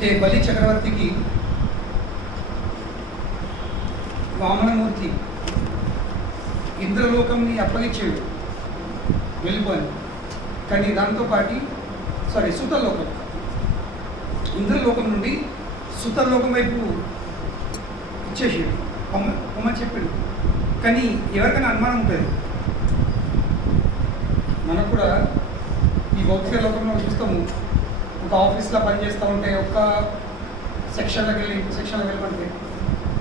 అయితే బలి చక్రవర్తికి వామనమూర్తి ఇంద్రలోకంని అప్పగించాడు వెళ్ళిపోయి. కానీ దాంతోపాటు సుతలోకం, ఇంద్రలోకం నుండి సుతలోకం వైపు ఇచ్చేసాడు, పొమ్మని చెప్పాడు. కానీ ఎవరికైనా అనుమానం ఉంటుంది. మనకు కూడా ఈ భౌతిక లోకంలో చూస్తాము, ఒక ఆఫీస్లో పనిచేస్తూ ఉంటే ఒక్క సెక్షన్లోకి వెళ్ళి ఇంకో సెక్షన్లోకి వెళ్ళమంటే,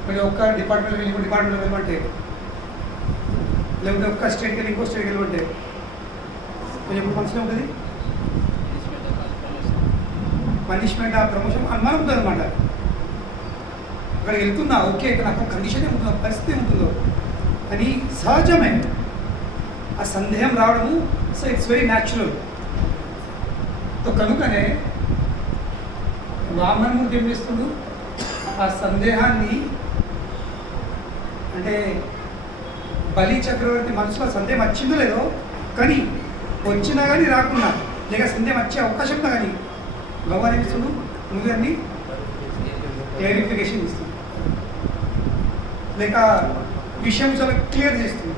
మళ్ళీ ఒక్క డిపార్ట్మెంట్కి వెళ్ళి ఇంకో డిపార్ట్మెంట్కి వెళ్ళమంటే, లేకపోతే ఒక్క స్టేట్కి వెళ్ళి ఇంకో స్టేట్కి వెళ్ళమంటే కొంచెం మనసులో ఉంటుంది. పనిష్మెంట్, ఆ ప్రమోషన్ అనుమానం ఉంటుంది అనమాట. అక్కడికి వెళ్తున్నా, ఓకే నాకు కండిషన్ ఏముంటుందో, పరిస్థితి ఏముంటుందో అని సహజమే ఆ సందేహం రావడము. So it's very natural. So కనుకనే వామనమూర్తి ఏం చేస్తుండు, ఆ సందేహాన్ని, అంటే బలి చక్రవర్తి మనసులో సందేహం వచ్చిందో లేదో, కానీ వచ్చినా కానీ రాకున్నా, లేక సందేహం వచ్చే అవకాశం ఉన్నా కానీ భగవాన్ ఏమి ఇస్తుండు, ముందు అన్ని క్లారిఫికేషన్ ఇస్తుంది, లేక విషయం చాలా క్లియర్ చేస్తుంది.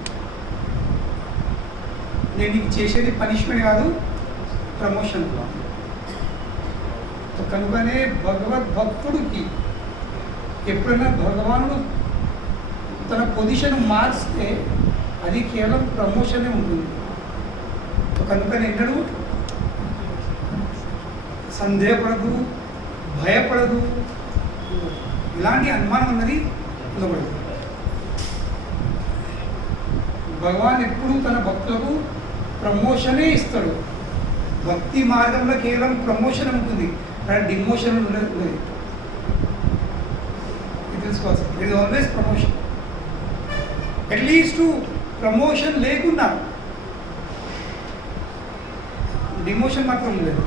నేను నీకు చేసేది పనిష్మెంట్ కాదు, ప్రమోషన్. కనుకనే భగవద్భక్తుడికి ఎప్పుడైనా భగవానుడు తన పొజిషన్ మార్చితే అది కేవలం ప్రమోషనే ఉంటుంది. కనుకనే ఎన్నడూ సందేహపడదు, భయపడదు, ఇలాంటి అనుమానం అన్నది ఉండకూడదు. భగవాన్ ఎప్పుడు తన భక్తులకు ప్రమోషనే ఇస్తాడు. భక్తి మార్గంలో కేవలం ప్రమోషన్ ఉంటుంది, డిమోషన్ ఉండదు. ఇది తెలుసుకోవాలి. It is always promotion. At least promotion లేకుండా డిమోషన్ మాత్రం ఉండదు.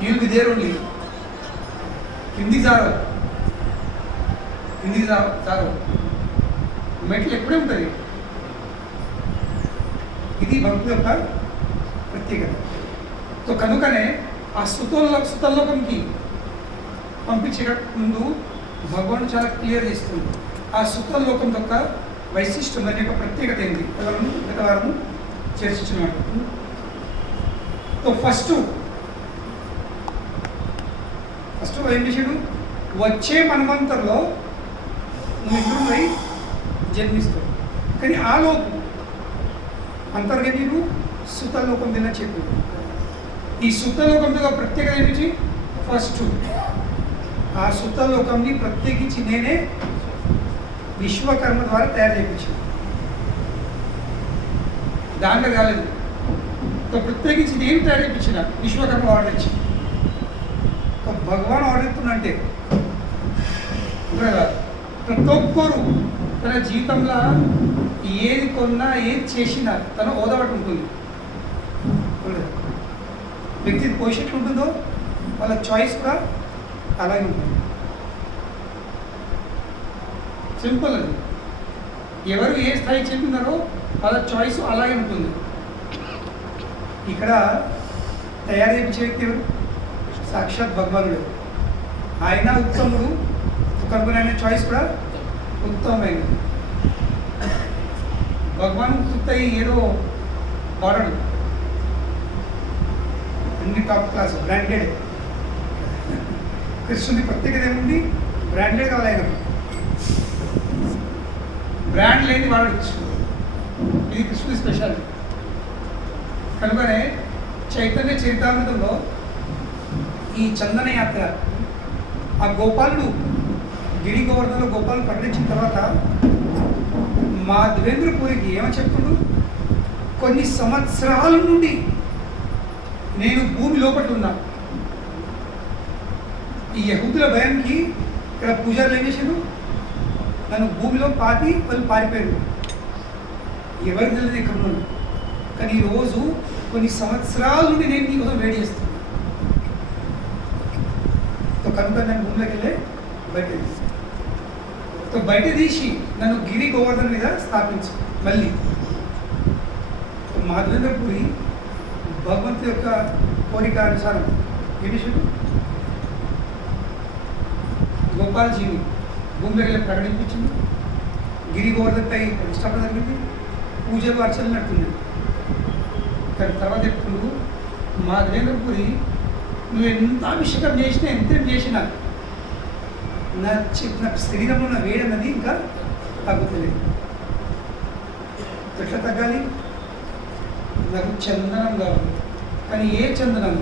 You will be there only. కిందికి జారో మెట్లు ఎప్పుడే ఉంటుంది. ఇది భక్తి యొక్క ప్రత్యేకత. సో కనుకనే ఆ సుతలోకంకి పంపించే ముందు భగవానుడు చాలా క్లియర్ చేస్తుంది. ఆ సుతలోకం యొక్క వైశిష్టం, దాని యొక్క ప్రత్యేకత ఏంటి, గత వారము చర్చించినమాట. సో ఫస్ట్ ఏం చేశాడు, వచ్చే మన్వంతర్లో నువ్వు ఇంద్రుడిపై జన్మిస్తావు. కానీ ఆ లోపు అంతర్గతి నువ్వు సుతలోకం తిన్న చెప్పు. ఈ సుతలోకంతో ప్రత్యేకత ఏమిటి, ఫస్ట్ ఆ సుతలోకంని ప్రత్యేకించి నేనే విశ్వకర్మ ద్వారా తయారు చేయించాను. దాంట్లో కాలేదు. ప్రత్యేకించి నేను తయారు చేయించిన విశ్వకర్మ ఆర్డర్ ఇచ్చి. భగవాన్ ఆర్డర్ ఇస్తున్నంటే ప్రతి ఒక్కరు తన జీవితంలో ఏది కొన్నా ఏది చేసినా తన ఓదబట్టి ఉంటుంది. వ్యక్తి పొజిషన్ ఉంటుందో వాళ్ళ చాయిస్ కూడా అలాగే ఉంటుంది. సింపుల్ అది. ఎవరు ఏ స్థాయికి చెందుతున్నారో వాళ్ళ చాయిస్ అలాగే ఉంటుంది. ఇక్కడ తయారు చేయించే వ్యక్తి ఎవరు, సాక్షాత్ భగవానుడు. ఆయన ఉత్తముడు, కనుగొనే చాయిస్ కూడా ఉత్తమమైనది. భగవాన్ ఉత్తయి ఏదో వాడడు, అన్ని టాప్ క్లాస్ బ్రాండెడ్. కృష్ణుడి ప్రత్యేకత ఏముంది, బ్రాండెడ్ కావాలి. ఆయన బ్రాండ్ లేని వాడచ్చు. ఇది కృష్ణుడి స్పెషల్. కనుకనే చైతన్య చరితామృతంలో ఈ చందన యాత్ర, ఆ గోపాలుడు గిరి గోవర్ధనలో గోపాలు ప్రకటించిన తర్వాత మా దేవేంద్రపురికి ఏమని చెప్తుడు, కొన్ని సంవత్సరాల నుండి నేను భూమి లోపల ఉన్నా. ఈ యహూదుల భయానికి ఇక్కడ పూజారులు ఏం చేశారు, నన్ను భూమిలో పాతి వాళ్ళు పారిపోయారు. ఎవరికి తెలియదు ఇక్కడ ఉన్నాను. కానీ ఈరోజు కొన్ని సంవత్సరాల నుండి నేను నీకోసం వెయిట్ చేస్తున్నాను. కనుక నన్ను భూమిలోకి వెళ్ళే బయట తీసి నన్ను గిరి గోవర్ధన్ మీద స్థాపించు. మళ్ళీ మాధవేంద్రపురి భగవంతు యొక్క కోరిక అనుసారం ఏం చేశాడు, గోపాల్జీని భూమి దగ్గర ప్రకటించింది. గిరి గోవర్ధన్పై ప్రతిష్టాపన జరిగింది. పూజలు అర్చనలు నడుతున్నాయి. కానీ తర్వాత ఎప్పుడు మా దేవేంద్రపురి నువ్వు ఎంత అభిషేకం చేసినా ఎంత చేసినా నా శరీరంలో ఉన్న వేడి అన్నది ఇంకా తగ్గుతలేదు. ఎట్లా తగ్గాలి? నాకు చందనం కావాలి. కానీ ఏ చందనం?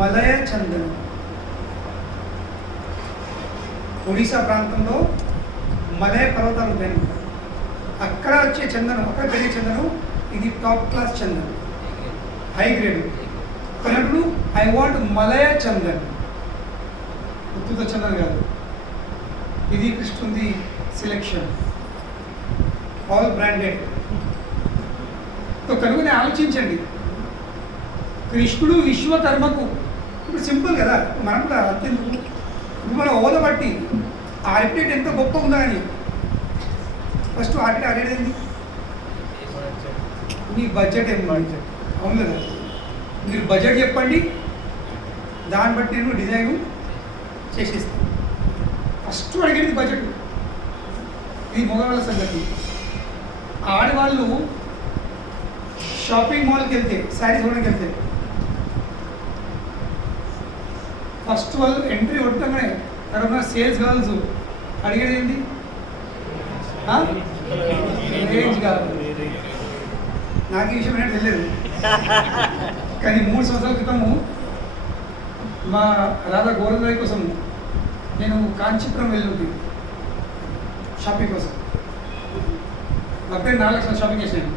మలయ చందనం. ఒడిశా ప్రాంతంలో మలయ పర్వతాలు ఉంటాయి. అక్కడ వచ్చే చందనం, అక్కడ పెరిగే చందనం ఇది టాప్ క్లాస్ చందనం, హై గ్రేడ్. కానీ ఐ వాంట్ మలయ చందన్, ఉత్తుత చందనం కాదు. ఇది కృష్ణుంది సెలెక్షన్, ఆల్ బ్రాండెడ్. కనుగొని ఆలోచించండి. కృష్ణుడు విశ్వకర్మకు, ఇప్పుడు సింపుల్ కదా, మనం కూడా అత్యంత మన ఓద బట్టి ఆర్కిటెక్ట్ ఎంత గొప్ప ఉందా అని ఫస్ట్ ఆర్కిటెక్ట్ అడిగేది మీ బడ్జెట్ ఏం బడ్జెట్, అవును కదా? మీరు బడ్జెట్ చెప్పండి, దాన్ని బట్టి నేను డిజైన్ చేసేస్తాను. ఫస్ట్ అడిగేది బడ్జెట్. ఇది మగవాళ్ళ సంగతి. ఆడవాళ్ళు షాపింగ్ మాల్కి వెళ్తే, శారీస్ కొనడానికి వెళ్తే ఫస్ట్ వాళ్ళు ఎంట్రీ కొట్టగానే అక్కడ సేల్స్ గర్ల్స్ అడిగేది ఏంటి? రేంజ్ కాదు. నాకు ఈ విషయం ఏంటంటే తెలియదు. కానీ 3 సంవత్సరాల క్రితము మా రాధా గోరంగారి కోసం నేను కాంచీపురం వెళ్ళి షాపింగ్ కోసం. అప్పుడే 4 లక్షల షాపింగ్ చేసాను.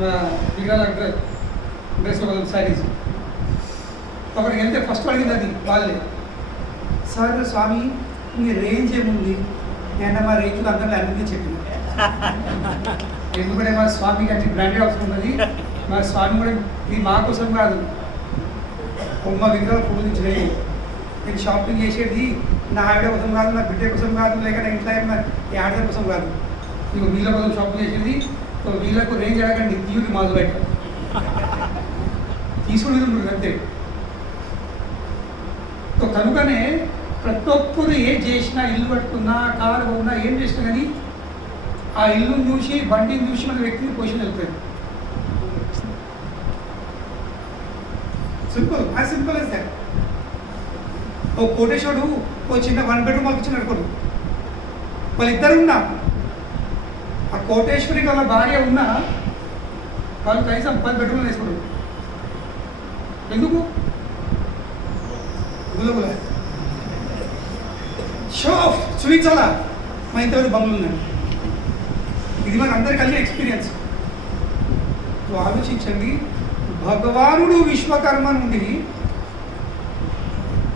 మా విగ్రహాల డ్రెస్ శారీస్. అక్కడికి వెళ్తే ఫస్ట్ అడిగింది అది వాళ్ళే. సార్ స్వామి మీ రేంజ్ ఏముంది? నేను మా రేంజ్లో అందరిలో అన్నీ చెప్పిన. ఎందుకంటే మా స్వామికి అన్ని బ్రాండెడ్ ఆప్షన్ ఉన్నది. మా స్వామి కూడా ఇది మా కోసం కాదు, మా విగ్రహాలు పూజించినవి. నేను షాపింగ్ చేసేది నా ఆవిడ కోసం కాదు, నా బిడ్డ కోసం కాదు, లేక నా ఇంట్లో ఈ ఆవిడ కోసం కాదు. ఇక వీళ్ళ కోసం షాపింగ్ చేసేది. వీళ్ళకు రేంజ్ అడగండి, తీయుడి మాదు బయట తీసుకుని ఉంటుంది అంతే. కనుకనే ప్రతి ఒక్కరు ఏం చేసినా, ఇల్లు కట్టుకున్నా, కారు కొన్నా, ఏం చేసినా కానీ ఆ ఇల్లుని చూసి, బండిని చూసి మన వ్యక్తిని పొజిషన్ వెళ్తారు. Simple, as simple as that. ఓ కోటేశ్వరుడు ఓ చిన్న 1 bedroom వాళ్ళకి ఇచ్చిన అనుకోడు, వాళ్ళిద్దరు ఉన్నా, ఆ కోటేశ్వరికి వాళ్ళ భార్య ఉన్నా వాళ్ళు కనీసం 10 bedroomలు వేసుకోరు. ఎందుకు? గులగుల షో ఆఫ్ చూపించాలా మా ఇంతవరకు బంగ్లు ఉన్నాడు. ఇది మన అందరికి కలిగే ఎక్స్పీరియన్స్. ఆలోచించండి. భగవానుడు విశ్వకర్మ నుండి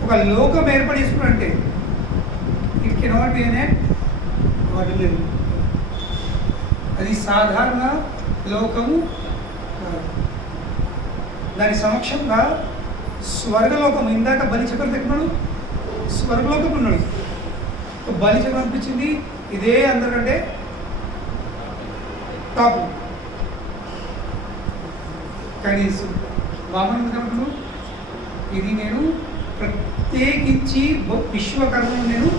ఒక లోకం ఏర్పడేసుకున్నంటే ఇట్ కెనాట్ బి అనే ఆర్డినరీ. అది సాధారణ లోకము. దాని సమక్షంగా స్వర్గలోకం. ఇందాక బలిచక్రం ఎక్కడున్నాడు? స్వర్గలోకం ఉన్నాడు. బలిచక్రం అనిపించింది ఇదే అందరికంటే టాప్. కానీ వామనుడు ఇది నేను ప్రత్యేకించి విశ్వకర్మను నేను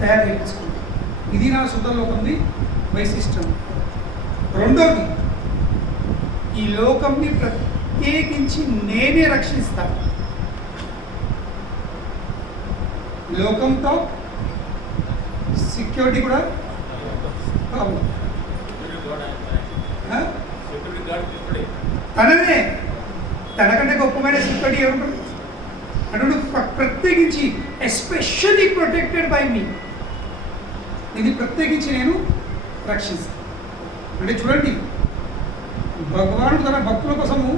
తయారు చేయించుకున్నాను. ఇది నా శుద్ధలోకంది వైశిష్టం. రెండోది, ఈ లోకంని ప్రత్యేకించి నేనే రక్షిస్తాను. లోకంతో సెక్యూరిటీ కూడా కావు, తననే. తనకంటే గొప్పమైన సెక్యూరిటీ ఎవరు? అటు ప్రత్యేకించి ఎస్పెషల్లీ ప్రొటెక్టెడ్ బై మీ. ఇది ప్రత్యేకించి నేను రక్షిస్తాను. అంటే చూడండి, భగవానుడు తన భక్తుల కోసము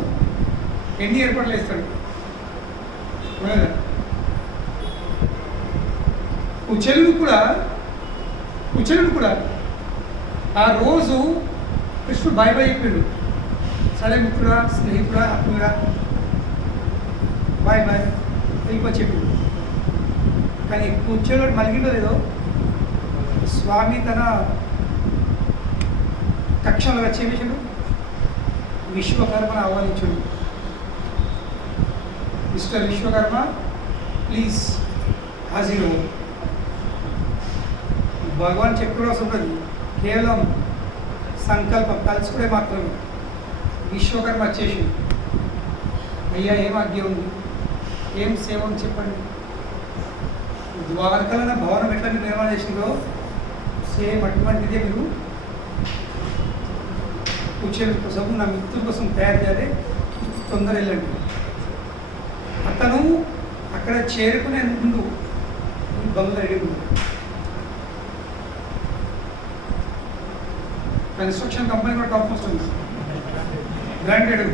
ఎన్ని ఏర్పాట్లు చేస్తాడు. కుచేలుడు కూడా ఆ రోజు కృష్ణుడు బాయ్ బాయ్ చెప్పాడు. సరే మిత్రుడా, స్నేహితుడా, ఆత్మీయుడా, బాయ్ బాయ్ వెళ్ళిపో చెప్పాడు. కానీ కుచేలుడు మలిగిందో లేదో, స్వామి తన కక్షలో వచ్చే విషయం విశ్వకర్మను ఆహ్వానించాడు. మిస్టర్ విశ్వకర్మ, ప్లీజ్ హాజరు. భగవాన్ చెప్పడం అవసరం ఉండదు, కేవలం సంకల్పం తలుచుకునే మాత్రమే. విశ్వకర్మ వచ్చేసి అయ్యా ఏం ఆజ్ఞ ఉంది, ఏం సేవ ఉంది చెప్పండి. ద్వారకలన భవనం ఎట్లా మీరు నిర్మాణం చేసిందో సేమ్ అటువంటిదే మీరు కూర్చొని కోసం నా మిత్రుల కోసం తయారు చేయాలి, తొందర వెళ్ళండి. అతను అక్కడ చేరుకునే ముందు బంగ్లా రెడీ ఉంది. కన్స్ట్రక్షన్ కంపెనీ కూడా టాప్ మోస్ట్ ఉంది, బ్రాండెడ్,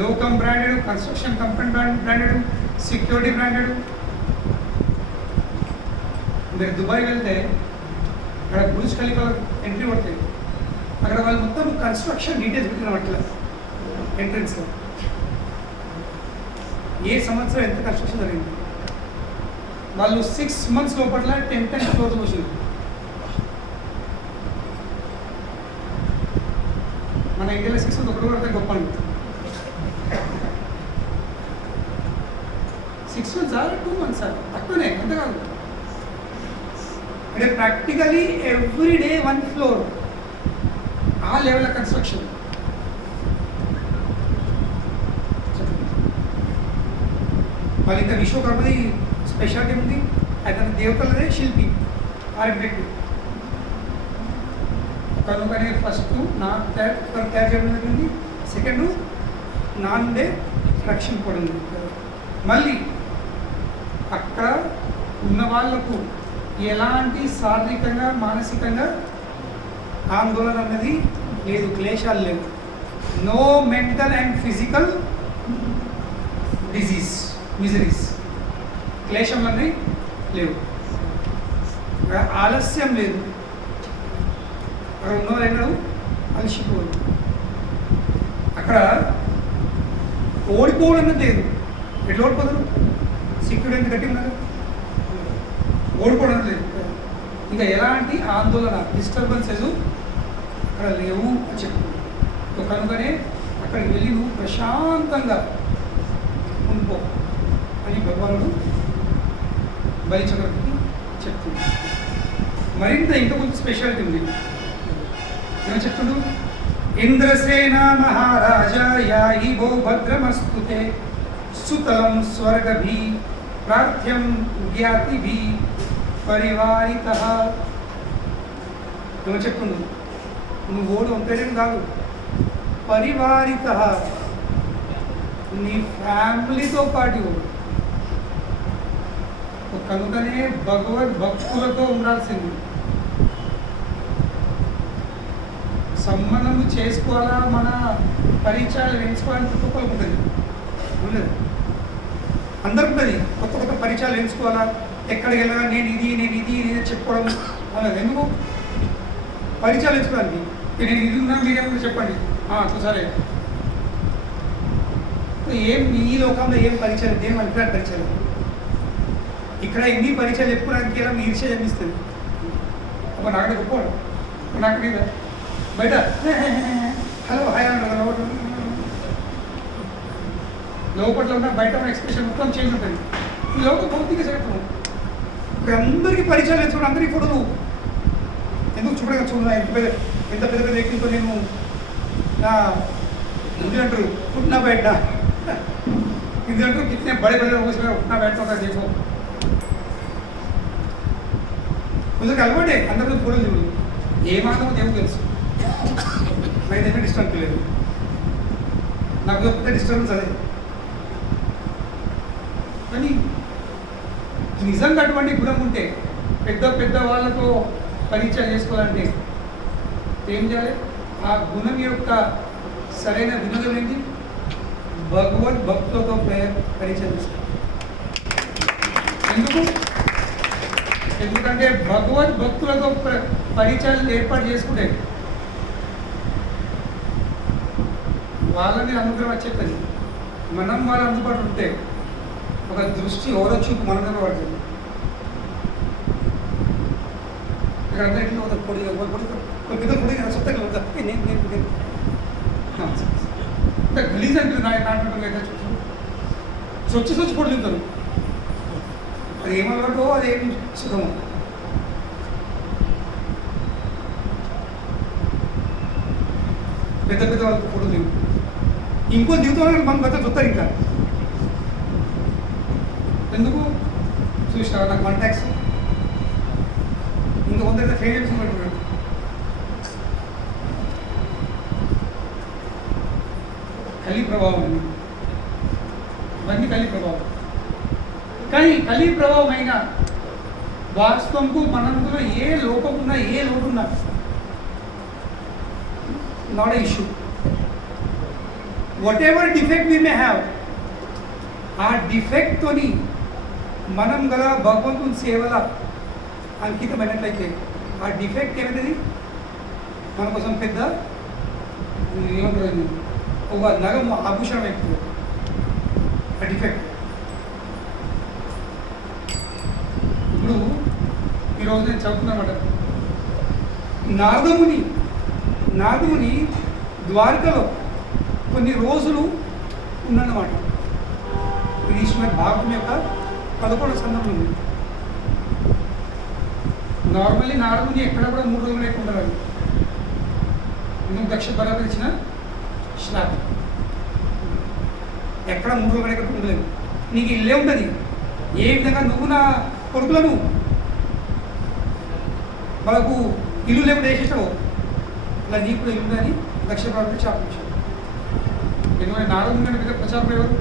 లోకం branded, construction company branded, security branded. మీరు దుబాయ్ వెళ్తే అక్కడ బుర్జ్ ఖలీఫా ఎంట్రీ పడతాయి, అక్కడ వాళ్ళు మొత్తం కన్స్ట్రక్షన్ డీటెయిల్స్ పెట్టిన అట్లా ఎంట్రన్స్లో ఏ సంవత్సరం ఎంత కన్స్ట్రక్షన్ జరిగింది. వాళ్ళు 6 months లోపల 10 floors వచ్చింది. మన ఇండియాలో 6 months ఒకటి పడితే గొప్ప అండి. 6 months 2 months తక్కువనే, అంతేకాదు. అంటే ప్రాక్టికలీ ఎవ్రీ డే 1 floor ఆ లెవెల్ ఆఫ్ కన్స్ట్రక్షన్. వాళ్ళు ఇంకా విశ్వకర్మది స్పెషాలిటీ ఉంది, అతని దేవతలదే శిల్పి, ఆర్కిటెక్ట్. కనుకనే ఫస్ట్ తయారు చేయడం జరిగింది, సెకండ్ నాందే రక్షణ పడింది. మళ్ళీ అక్కడ ఉన్న వాళ్లకు ఎలాంటి శారీరకంగా మానసికంగా ఆందోళన అన్నది లేదు, క్లేశాలు లేవు. No mental and physical disease miseries, క్లేశం అన్నది లేవు, ఆలస్యం లేదు. అక్కడ ఉన్నవారు ఎన్నడూ అలసిపోదు. అక్కడ ఓడిపోవడం అన్నది లేదు. ఎట్లా ఓడిపోతారు? సెక్యూరిటీ ఎంత గట్టి ఉన్నారు, ఓడిపోవడం లేదు. ఇంకా ఎలాంటి ఆందోళన డిస్టర్బెన్సెస్ అక్కడ లేవు అని చెప్తున్నాను. కనుకనే అక్కడికి వెళ్ళి నువ్వు ప్రశాంతంగా ఉండిపో అని భగవానుడు బలి చక్రవర్తికి చెప్తుంది. మరింత ఇంకా కొంచెం స్పెషాలిటీ ఉంది. ఏమని చెప్తుండు? ఇంద్రసేన మహారాజా యాయి భో భద్రమస్తుతే సుతలం స్వర్గభి ప్రార్థ్యం జ్ఞాతిభి పరివారిత. ఏమని చెప్తుండు? నువ్వు ఓడి ఒంటరిని కాదు, పరివారిత, నీ ఫ్యామిలీతో పాటు. కనుకనే భగవద్భక్తులతో ఉండాల్సింది. సంబంధం చేసుకోవాలా, మన పరిచయాలు ఎంచుకోవాలని ప్రతి ఒక్కరికి ఉంటుంది, ఉండదు. అందరికి ఉంటుంది. కొత్త కొత్త పరిచయాలు ఎంచుకోవాలా, ఎక్కడికి వెళ్ళాలా, నేను ఇది చెప్పుకోవడం అలా. ఎందుకు పరిచయాలు ఎంచుకోవడానికి? నేను ఇది ఉన్నా మీరేమో చెప్పండి, సరే. ఏం ఈ లోకంలో ఏం పరిచయం, దేని అభిప్రాయం పరిచయం? ఇక్కడ ఎన్ని పరిచయాలు చెప్పుకోవడానికి ఎలా ఈర్ష్య జన్మిస్తుంది. అప్పుడు నాకంటే గొప్పవాడు, నాకు మీద బయట హలో హాయ్ అంటారు, లోపల ఉన్న బయట ఉన్న ఎక్స్ప్రెషన్ మొత్తం చేంజ్ ఉంటుంది. ఈ లోక భౌతిక జగత్తం. ఇప్పుడు అందరికీ పరిచయాలు ఎంచుకోవడం, అందరికీ ఫోటోలు ఎందుకు చూడగా చూడ ఎంత పెద్ద పెద్ద వ్యక్తులతో నేను నా ఇది అంటారు ఉట్నా బయట, ఇది అంటారు కితనే బడే బడే ఉట్నా బయట దేశం కొందరికి అలవాటే. అందరితో ఫోటోలు చూడు, ఏ మాత్రమో దేవుడు తెలుసు. నాకు దగ్గర డిస్టర్బ్ లేదు, నాకు పెద్ద డిస్టర్బెన్స్ అదే. కానీ నిజంగా అటువంటి గుణం ఉంటే పెద్ద పెద్ద వాళ్ళతో పరిచయం చేసుకోవాలంటే ఏం చేయాలి? ఆ గుణం యొక్క సరైన వినోదం ఏంటి? భగవద్భక్తులతో పరిచయం చేసుకోవాలి. ఎందుకంటే భగవద్భక్తులతో పరిచయాలు ఏర్పాటు చేసుకుంటే వాళ్ళని అనుగ్రహం వచ్చేది. మనం వాళ్ళ అందుబాటు ఉంటే ఒక దృష్టి ఎవరో చూపు మన దగ్గర పడుతుంది. ఇక్కడ అందరికీ పొడి పొడి సొంతగా అవుతా నేను గలీజ్ అంటే నాటుకుంటారు, స్వచ్ఛ పొడి తింటారు. అది ఏమలవాటో అదేమి సుఖము. పెద్ద పెద్ద వాళ్ళకి ఫోటో దిగు, ఇంకో దిగుతామని మనం పెద్ద చూస్తారు. ఇంకా ఎందుకు చూసినా నా కాంటాక్ట్స్ ఇంకా కొందరైతే ఫెయిల్ పెట్టుకున్నాడు. కలి ప్రభావం అండి, ఇవన్నీ కలి ప్రభావం. కానీ కలి ప్రభావం అయినా వాస్తవంకు మనందులో ఏ లోపం ఉన్నా, ఏ లోటు ఉన్నా, not a issue. What ever defect we may have, ఆ డిఫెక్ట్తోని మనం గల భగవంతుని సేవల అంకితమైనట్లయితే ఆ డిఫెక్ట్ ఏమైతుంది మన కోసం పెద్ద ఏమంటుంది ఒక నగం ఆభూషణం అవుతుంది. ఆ డిఫెక్ట్ ఇప్పుడు ఈరోజు నేను చదువుతున్నమాట, నారదముని ద్వారకలో కొన్ని రోజులు ఉన్నమాట. ఇది శ్రీమద్ భాగవతం యొక్క 11వ స్కంధంలో ఉంది. నార్మల్లీ నారదుని ఎక్కడ కూడా 3 రోజులు లేకుండా ఉండదు. ఎందుకు దక్ష బరాబర్ ఇచ్చిన శ్రాప్ ఎక్కడ 3 రోజులు లేకుండా ఉండలేదు. నీకు ఇల్లే ఉంటుంది. ఏ విధంగా నువ్వు నా కొడుకులను వాళ్ళకు ఇల్లు లేకుండా వేసేసావు, అలా నీకు కూడా ఇల్లు అని దక్ష బరాబర్ చాపించావు. ఎందుకంటే నారదుని కంటే పెద్ద ప్రచారం ఎవరు?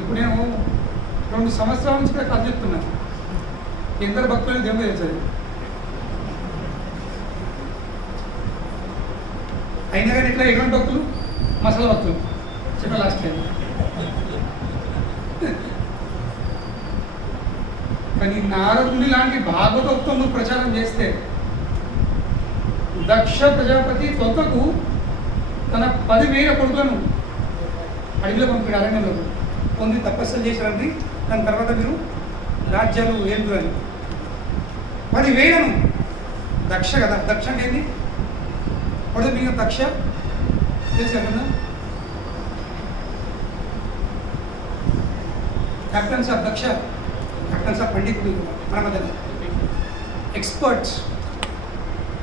ఇప్పుడు నేను 2 సంవత్సరాల నుంచి కూడా కథ చెప్తున్నాను. ఎందరు భక్తులు దేవుడు తెలుస్తుంది. అయినా కానీ ఇట్లా ఎటువంటి భక్తులు? మసాలా భక్తులు చెప్పే లాస్ట్ టైం. కానీ నారదుని లాంటి భాగవతోక్తంలో ప్రచారం చేస్తే దక్ష ప్రజాపతి తొక్కకు తన 10,000 కొడుకులను అడవిలో పంపిణీ అరణ్యంలో పొంది తపస్సులు చేశారండి. దాని తర్వాత మీరు రాజ్యాలు ఏలుగురని 10,000 దక్ష కదా. దక్ష అంటే ఏంది? పడు మీకు దక్ష తెలుసు కదా. Captains of Daksha, captains of పండితులు మన మధ్య ఎక్స్పర్ట్స్,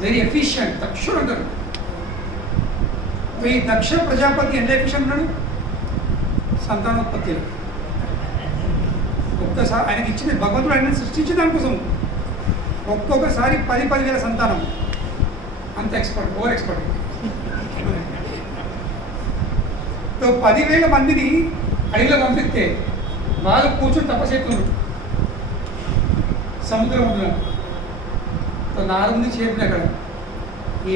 వెరీ ఎఫిషియంట్ దక్షుడు అంటారు. ఈ దక్ష ప్రజాపతి ఎంత ఎఫిషియంట్ ఉన్నాడు? సంతానోత్పత్తిలో ఒక్కసారి ఆయనకి ఇచ్చింది భగవంతుడు ఆయన సృష్టించిన దానికోసం ఒక్కొక్కసారి 10,000 సంతానం. అంత ఎక్స్పర్ట్, ఓవర్ ఎక్స్పర్ట్. 10,000 మందిని అడవిలో పంపిస్తే వాళ్ళు కూర్చొని తపస్సేతున్నారు సముద్రం ఉంటున్నారు. నారదుని చేరిన అక్కడ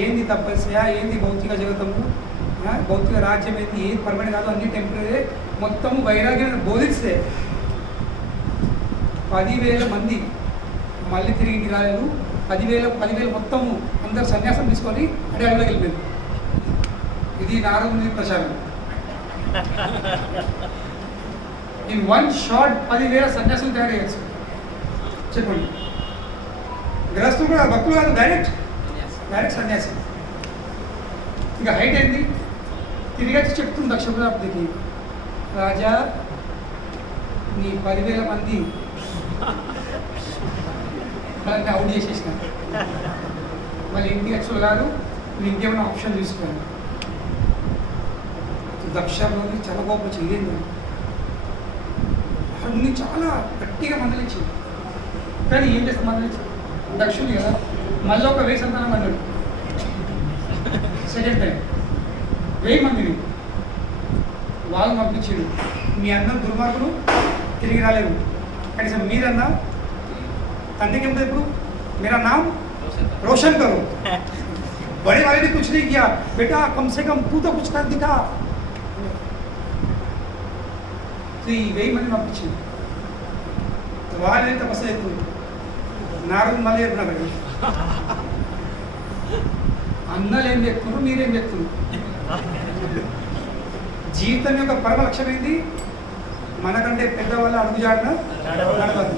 ఏంది తపస్య, ఏంది భౌతిక జగతము, భౌతిక రాజ్యం ఏంది, ఏది పర్మనెంట్ కాదు, అన్ని టెంపరీ, మొత్తము వైరాగ్యాన్ని బోధిస్తే 10,000 మంది మళ్ళీ తిరిగి ఇంటికి రాలేదు. 10,000 మొత్తము అందరు సన్యాసం తీసుకొని అడవిలోకి వెళ్ళిపోయింది. ఇది నారదుని ప్రచారం. ఇన్ 1 షాట్ 10,000 సన్యాసులు తయారు చేయొచ్చు. చెప్పండి. గ్రస్తులు కూడా భక్తులు కాదు, డైరెక్ట్ సన్యాసం. ఇంకా హైట్ ఏంది? తిరిగి చెప్తుంది దక్ష ప్రజాపతికి, రాజా నీ 10,000 మంది వాళ్ళని అవుట్ చేసేసిన, మళ్ళీ ఇంటికి వచ్చి కాదు, నువ్వు ఇంకేమైనా ఆప్షన్ తీసుకోవాలి. దక్షలోని చాలా కోపం చేయలేదు. అన్ని చాలా గట్టిగా మందలించింది. కానీ ఏం చేస్తాం మందలించింది? దక్షుని కదా, మళ్ళీ ఒక 1000 సంతానం అన్నాడు. సెకండ్ టైం 1000 మందిని వాళ్ళు పంపించాడు. మీ అన్న దుర్మార్గులు తిరిగి రాలేవు, కనీసం మీరన్నా తండ్రికి ఏమిటో ఇప్పుడు मेरा नाम रोशन करो, बड़े वाले ने कुछ नहीं किया, बेटा कम से कम तू तो कुछ कर दिखा. ఈ 1000 మంది పంపించింది. వాళ్ళని తపస్సు అవుతుంది. నారదు మళ్ళీ చెప్తున్నాడు, అన్నలు ఏం చెప్తున్నారు, మీరేం చెప్తున్నారు? జీవితం యొక్క పరమ లక్ష్యం ఏంటి? మనకంటే పెద్దవాళ్ళ అడుగుజాడిన నడవదు.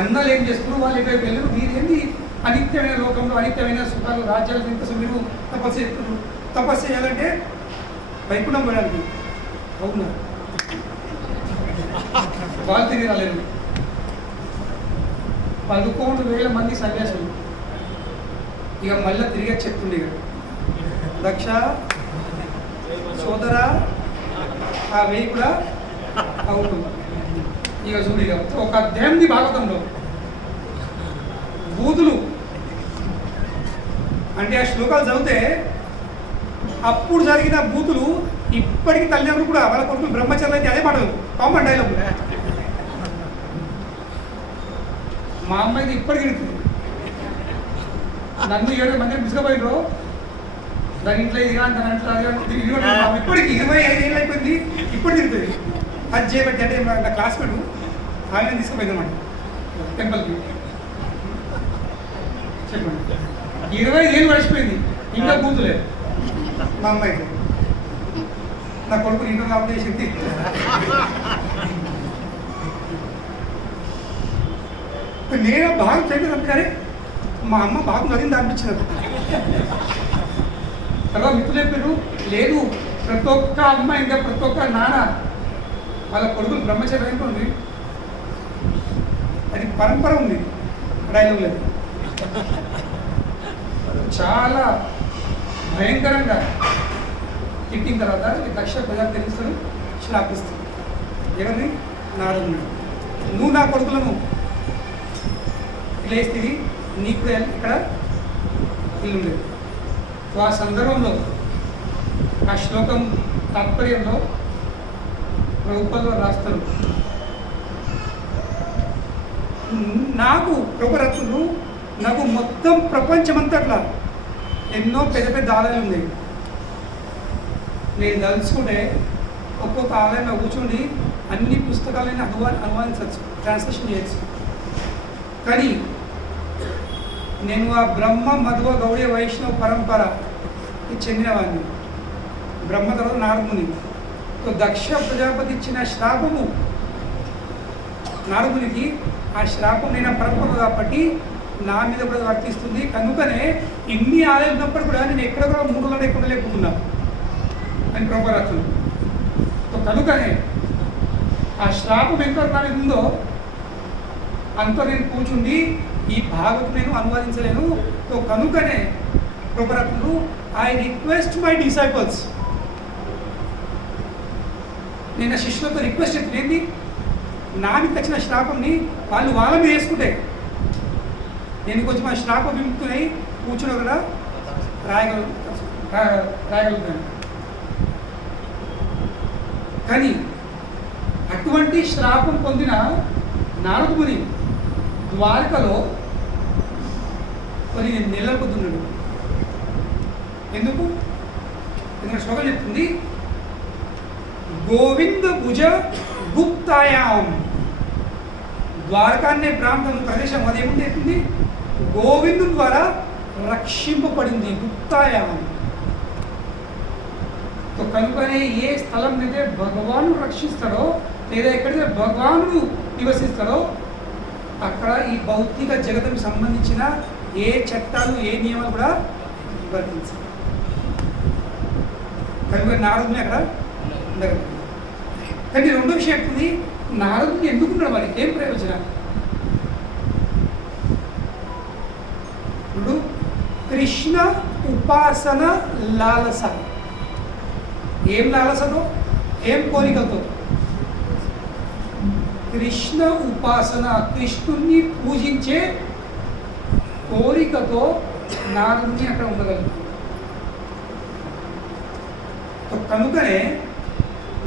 అన్నలు ఏం చేస్తున్నారు, వాళ్ళు ఎక్కడికి వెళ్ళరు, మీరేంటి అనిత్యమైన లోకంలో అనిత్యమైన సుఖాలు రాజ్యాలు దీనికోసం మీరు తపస్సు చేస్తున్నారు. తపస్సు చేయాలంటే వైకుంఠం పోయడానికి అవునా? వాళ్ళు తిరిగి రాలేదు. 11,000 మంది సన్యాసులు ఇక మళ్ళీ తిరిగి చెప్తుండే ఇక దక్ష సోదరా ఆ వేయి కూడా అవుట్. ఇక చూడు ఇక ఒక అధ్యాయంది భాగవతంలో బూతులు అంటే ఆ శ్లోకాలు చదివితే అప్పుడు జరిగిన బూతులు ఇప్పటికీ తల్లిదండ్రులు కూడా వాళ్ళ కొడుకులు బ్రహ్మచర్య అయితే అదే మాటలు కామన్ డైలాగ్. మా అమ్మాయికి ఇప్పటికి తిరుగుతుంది. నన్ను 7 మందిని పిసుకపోయినరు దాని ఇంట్లో ఇది కానీ దాని ఇంట్లో ఇప్పటికి 25 ఏళ్ళు అయిపోయింది ఇప్పుడు తిరుగుతుంది. అది చేయబట్టి అంటే నా క్లాస్మేట్ ఆమె తీసుకుపోయింది అనమాట టెంపుల్కి. చెప్పండి 25 ఏళ్ళు గడిచిపోయింది ఇంకా కూతులే మా అమ్మాయికి. నా కొడుకు ఇంట్లో ఆఫ్ చేసింది. నేను బాగా చదివింది కానీ మా అమ్మ బాగా చదివింది అనిపించింది. తర్వాత మిత్రులు చెప్పారు లేదు ప్రతి ఒక్క అమ్మ ఇంకా ప్రతి ఒక్క నాన్న వాళ్ళ కొడుకులు బ్రహ్మచర్యం ఉంది. అది పరంపర ఉంది డైలాగ్ లేదు. చాలా భయంకరంగా తిట్టిన తర్వాత దక్ష ప్రజలు తెలుస్తాడు శ్లాపిస్తాడు. ఎవరిని నారదుడు. నువ్వు నా కొడుకులను ఇలా వేస్తే నీకు కూడా ఇక్కడ ఇల్లు లేదు. ఆ సందర్భంలో ఆ శ్లోకం తాత్పర్యంలో ప్రభుపంలో రాస్తారు నాకు ప్రభురత్నులు నాకు మొత్తం ప్రపంచమంతట్లా ఎన్నో పెద్ద పెద్ద ఆలయాలు ఉన్నాయి. నేను తలుచుకుంటే ఒక్కొక్క ఆలయంలో కూర్చుండి అన్ని పుస్తకాలని అనువాదించవచ్చు, ట్రాన్స్లేషన్ చేయొచ్చు. కానీ నేను ఆ బ్రహ్మ మధ్వ గౌడీయ వైష్ణవ పరంపరకి చెందినవాడిని. బ్రహ్మ తర్వాత నారదుని. దక్ష ప్రజాపతి ఇచ్చిన శ్రాపము నారదునికి, ఆ శ్రాపం నేను పరంపర కాబట్టి నా మీద కూడా వర్తిస్తుంది. కనుకనే ఇన్ని ఆలయాలు ఉన్నప్పుడు కూడా నేను ఎక్కడ కూడా 3 ఎక్కువ లేకుండా అని ప్రభురాత్రులు. కనుకనే ఆ శ్రాపం ఎంత నా మీద ఉందో అంత నేను కూర్చుండి ఈ భాగవతం నేను అనువాదించలేను. కనుకనే ప్రభురాత్రులు ఐ రిక్వెస్ట్ మై డిసైపుల్స్, నేను శిష్యులతో రిక్వెస్ట్ చేస్తుంది నా మీద వచ్చిన శ్రాపంని వాళ్ళు వాళ్ళ మీద వేసుకుంటే నేను కొంచెం ఆ శ్రాప విముక్తులై కూర్చుని కూడా రాయగలుగుతాను. కానీ అటువంటి శ్రాపం పొందిన నారదుని ద్వారకలో కొన్ని నెలలు పొందున్నాడు. ఎందుకు? ఎందుకంటే శ్లోకం చెప్తుంది గోవింద భుజ గుప్తాయాం. ద్వారకా అనే ప్రాంతం ప్రదేశం అదేముంది చెప్తుంది గోవిందు ద్వారా రక్షింపబడింది గుప్తాయాం. కనుకనే ఏ స్థలం అయితే భగవాను రక్షిస్తాడో లేదా ఎక్కడైతే భగవానుడు నివసిస్తాడో అక్కడ ఈ భౌతిక జగత్తుకు సంబంధించిన ఏ చట్టాలు ఏ నియమాలు కూడా వర్తించాలి. కనుక నారదుని అక్కడ ఉండగలుగుతుంది. కానీ రెండో విషయం చెప్తుంది నారదుని ఎందుకున్నాడు మరి ఏం ప్రయోజనం? ఇప్పుడు కృష్ణ ఉపాసన లాలస. ఏం లాలసతో ఏం కోరికతో? కృష్ణ ఉపాసన, కృష్ణుణ్ణి పూజించే కోరికతో నారదుని అక్కడ ఉండగలుగుతుంది. కనుకనే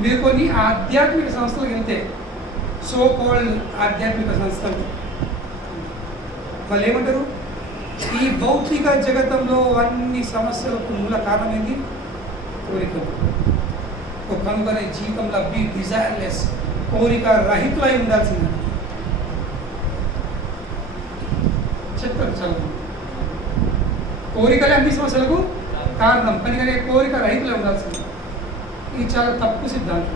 మీరు కొన్ని ఆధ్యాత్మిక సంస్థలకు వెళ్తే సో కాల్డ్ ఆధ్యాత్మిక సంస్థలు వాళ్ళు ఏమంటారు ఈ భౌతిక జగతంలో అన్ని సమస్యలకు మూల కారణం ఏంటి? కోరికలు. కనుకనే జీవితంలో బీ డిజైర్లెస్, కోరిక రహితులై ఉండాల్సిందే చెప్తారు. చదువు కోరికలే అన్ని సమస్యలకు కారణం, కనుకనే కోరిక రహితులై ఉండాల్సిందే. ఇది చాలా తప్పు సిద్ధాంతం.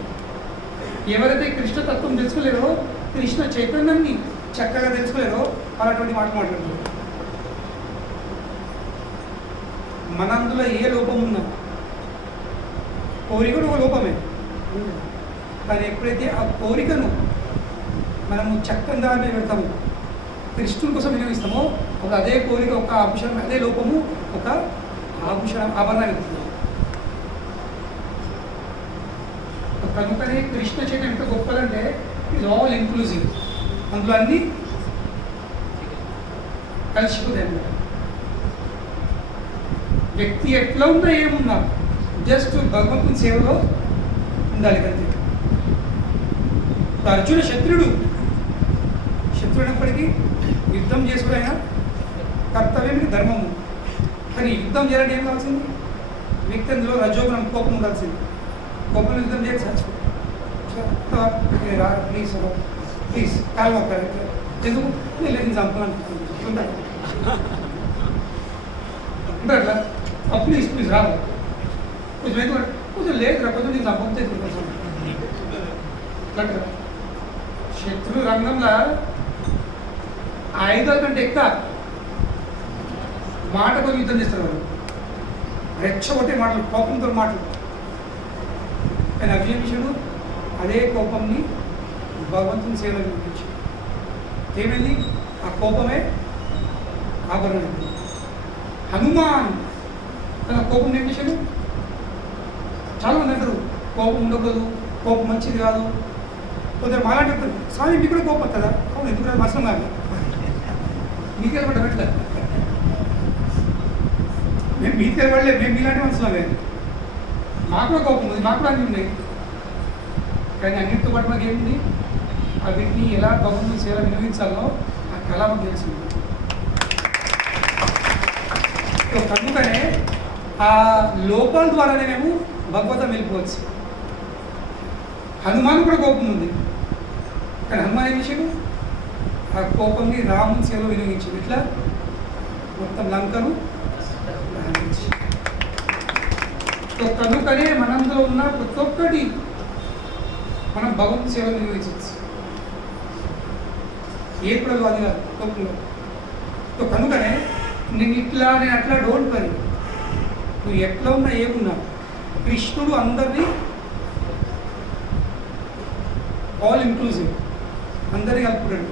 ఎవరైతే కృష్ణతత్వం తెలుసుకోలేరో, కృష్ణ చైతన్యాన్ని చక్కగా తెలుసుకోలేరో అలాంటి మాట మాట్లాడుతున్నారు. మనందులో ఏ లోపం ఉన్నా కోరిక ఒక లోపమే. కానీ ఎప్పుడైతే ఆ కోరికను మనము చక్కని దారిలో పెడతామో, కృష్ణుని కోసం వినియోగిస్తామో అప్పుడు అదే కోరిక ఒక ఆభూషణం, అదే లోపము ఒక ఆభరణాన్ని ఇస్తుంది. కనుకనే కృష్ణ చైతన్యం ఎంత గొప్పదంటే ఇట్ ఆల్ ఇంక్లూజివ్, అందులో అన్నీ కలిసిపోతాయి అన్నమాట. వ్యక్తి ఎట్లా ఉన్నా ఏమున్నా జస్ట్ భగవంతుని సేవలో ఉండాలి అంతే. అర్జున శత్రుడైనప్పటికీ యుద్ధం చేసుకుని ఆయన కర్తవ్యం ధర్మము. కానీ యుద్ధం చేయాలంటే ఏం కావాల్సింది? వ్యక్తి అందులో రజోగుణం, కోపం ఉండాల్సింది. కోపం యుద్ధం చేయాలి ప్లీజ్ ప్లీజ్ కాలు ఒక్కరు ఎందుకు నేను చంపాలనుకుంటున్నాను అట్లా ప్లీజ్ ప్లీజ్ రాదు కొంచెం ఎందుకు కొంచెం లేదురా కొంచెం నేను చంపతే కొంచెం అట్లా. శత్రు రంగంలో ఆయుధాల కంటే ఎక్కువ మాటతో యుద్ధం చేస్తారు వాళ్ళు, రెచ్చగొట్టే మాటలు, కోపంతో మాటలు. కానీ అభిషేకుడు అదే కోపంని భగవంతుని సేవలు చూపించి ఏమైంది? ఆ కోపమే ఆభరణం. హనుమాన్ తన కోపం ఏం చేశాడు? చాలా మంది అంటారు కోపం ఉండకూడదు, కోపం మంచిది కాదు. కొందరు మాలాంటి చెప్తారు స్వామి మీకు కూడా కోపం వస్తుందా? అవును, ఎందుకు మసలం కాదు మీకు వెళ్ళబడ్డా మేము మీకు వెళ్ళబడలేదు, మేము మీలాంటి మనుషులమే, మాకు కూడా కోపం ఉంది, మాకు కూడా అన్నీ ఉన్నాయి. కానీ అన్నింటితో పాటు మాకు ఏముంది? ఆ వీటిని ఎలా భగవంతుని సేవ వినియోగించాలో ఆ కళ మాకు తెలిసింది. కనుకనే ఆ లోపాల ద్వారానే మేము భగవతం వెళ్ళిపోవచ్చు. హనుమాన్ కూడా కోపం ఉంది, కానీ హనుమాన్ ఏం చేశాడు? ఆ కోపంని రాముని సేవలో వినియోగించాడు. ఇట్లా మొత్తం లంకను దహించి. కనుకనే మనంలో ఉన్న ప్రతి ఒక్కటి మనం భగవంతుని సేవలు వినియోగించవచ్చు. ఏ కూడా అది కాదు కోపంలో. కనుకనే నేను అట్లా డోంట్ వరీ, నువ్వు ఎట్లా ఉన్నా ఏమున్నా కృష్ణుడు అందరినీ ఆల్ ఇంక్లూజివ్, అందరినీ కలుపుతాడు.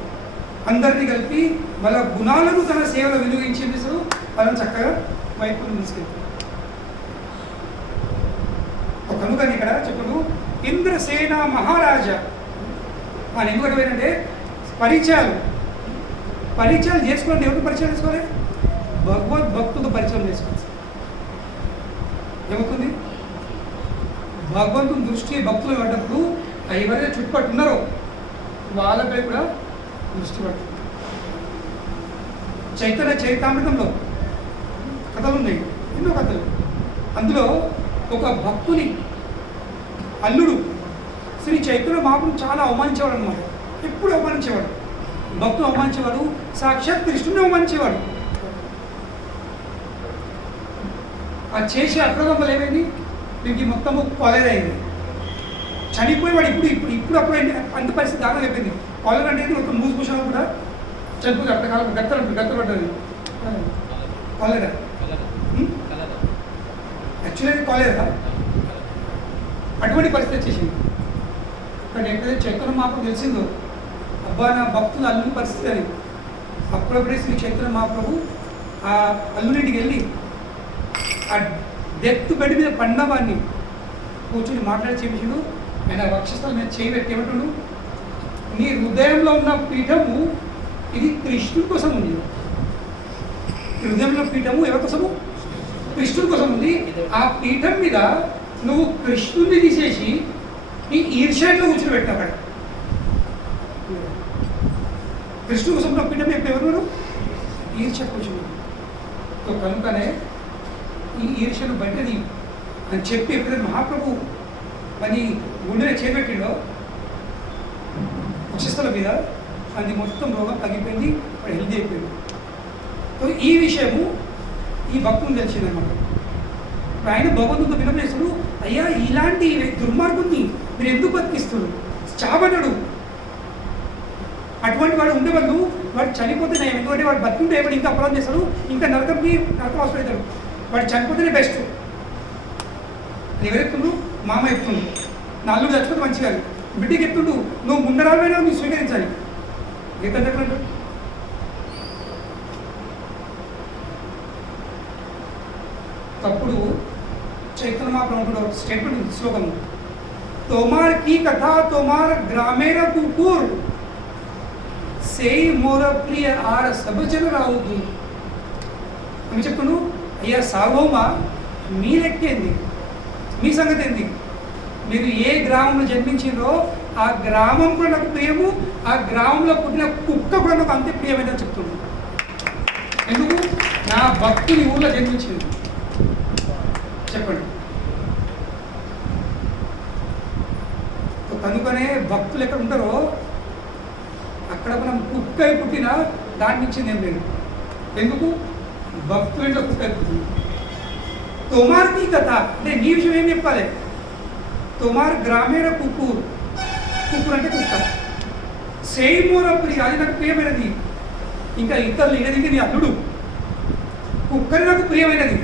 అందరినీ కలిపి వాళ్ళ గుణాలను తన సేవలో వినియోగించేందుకు వాళ్ళని చక్కగా వైపును తీసుకెళ్తాడు. కనుకని ఇక్కడ చెప్పడు ఇంద్రసేన మహారాజా అని ఎందుకంటే ఏంటంటే పరిచయాలు చేసుకోవాలి. ఎవరు పరిచయం చేసుకోవాలి? భగవద్భక్తులతో పరిచయం చేసుకోవాలి. ఏమవుతుంది? భగవంతుని దృష్టి భక్తులు పడ్డప్పుడు ఎవరైతే చుట్టుపట్టున్నారో వాళ్ళపై కూడా దృష్టి పడుతుంది. చైతన్య చైతామృతంలో కథలు ఉన్నాయి, ఎన్నో కథలు. అందులో ఒక భక్తుని అల్లుడు శ్రీ చైతన్య మహాప్రభుని చాలా అవమానించేవాడు అనమాట. ఎప్పుడు అవమానించేవాడు, భక్తులు అవమానించేవాడు, సాక్షాత్ కృష్ణుని అవమానించేవాడు. ఆ చేసే అక్రమం ఏమైంది? దీనికి మొత్తము కొలరైంది, చనిపోయేవాడు. ఇప్పుడు అప్పుడు అంత పరిస్థితి దారుణం అయిపోయింది. కాలర్ అనేది మొత్తం మూసుకూసాను కూడా చనిపోయింది. అక్కడ కాలం గత్తపడ్డది కాలేరా, యాక్చువల్లీ కాలేరా. అటువంటి పరిస్థితి వచ్చేసింది. కానీ ఎక్కడైతే చైతన్య మహాప్రభు తెలిసిందో అబ్బా నా భక్తులు అల్లుని పరిస్థితి అని, అప్పుడప్పుడే శ్రీ చైతన్య మహాప్రభు ఆ అల్లునింటికి వెళ్ళి ఆ డెత్ బెడ్ మీద పండవాన్ని కూర్చొని మాట్లాడి చేపించాడు. ఆయన వక్షస్థలం మీద చేయి పెట్టి ఏమంటుడు? నీ హృదయంలో ఉన్న పీఠము ఇది కృష్ణుడి కోసం ఉంది. హృదయంలో పీఠము ఎవరి కోసము? కృష్ణుడి కోసం ఉంది. ఆ పీఠం మీద నువ్వు కృష్ణుడిని తీసేసి నీ ఈర్ష్యలో కూర్చుని పెట్టావు. అక్కడ కృష్ణుడి కోసం ఉన్న పీఠం ఎప్పుడు ఎవరు? ఈర్ష్య కూర్చుని. కనుకనే ఈ ఈర్ష్యను బయటది అని చెప్పి ఎప్పుడైతే మహాప్రభు మరి గుండెని చేపెట్టిండో వక్షస్థల మీద, అది మొత్తం రోగం తగ్గిపోయింది, వాడు హెల్దీ అయిపోయింది. సో ఈ విషయము ఈ భక్తుని తెలిసిందన్నమాట. ఆయన భగవంతుడితో వినపడేస్తాడు, అయ్యా ఇలాంటి దుర్మార్గుని మీరు ఎందుకు బతికిస్తున్నారు? చావనడు. అటువంటి వాడు ఉండేవాళ్ళు వాడు చనిపోతేనే, ఎందుకంటే వాడు బతుకుంటే వాడు ఇంకా అపరాధం చేస్తాడు, ఇంకా నరకం అవసరమవుతాడు. వాడు చనిపోతేనే బెస్ట్. ఎవరెత్తుండు? మామ ఎత్తుండు. నా అల్లుడు చచ్చిపోతే మంచిగా, బిడ్డకి ఎత్తుండు, నువ్వు ముందరాలైనా నువ్వు స్వీకరించాలి. ఏంటంటే అప్పుడు చైతన్య మహాప్రభుడు స్టేట్మెంట్ ఉంది, శ్లోకం, తోమార్ కీ కథ తోమార్ గ్రామేణ కుకూర్ సేయి మోర ప్రియ ఆర సభజన రావుదు అని చెప్తున్నాను. అయ్యా సార్వభౌమ, మీ లెక్క ఏంది, మీ సంగతి ఏంది, మీరు ఏ గ్రామంలో జన్మించిందో ఆ గ్రామం కూడా నాకు ప్రియము, ఆ గ్రామంలో పుట్టిన కుక్క కూడా నాకు అంతే ప్రియమైందని చెప్తున్నాను. ఎందుకు? నా భక్తుని ఊళ్ళో జన్మించింది. చెప్పండి. కనుకనే భక్తులు ఎక్కడ ఉంటారో అక్కడ మనం కుక్కై పుట్టినా దాన్ని ఇచ్చింది ఏం లేదు. ఎందుకు? భక్తులు ఇంట్లో కుక్కై పుట్టింది. తోమార్కి కథ అంటే నీ విషయం ఏం చెప్పాలి? తోమార్ గ్రామీణ కుక్కూర్, కుక్కూర్ అంటే కుక్క, సేమోర ప్రియ, అది నాకు ప్రియమైనది. ఇంకా ఇతరులు ఇగదింగి నీ అల్లుడు, కుక్కని నాకు ప్రియమైనది.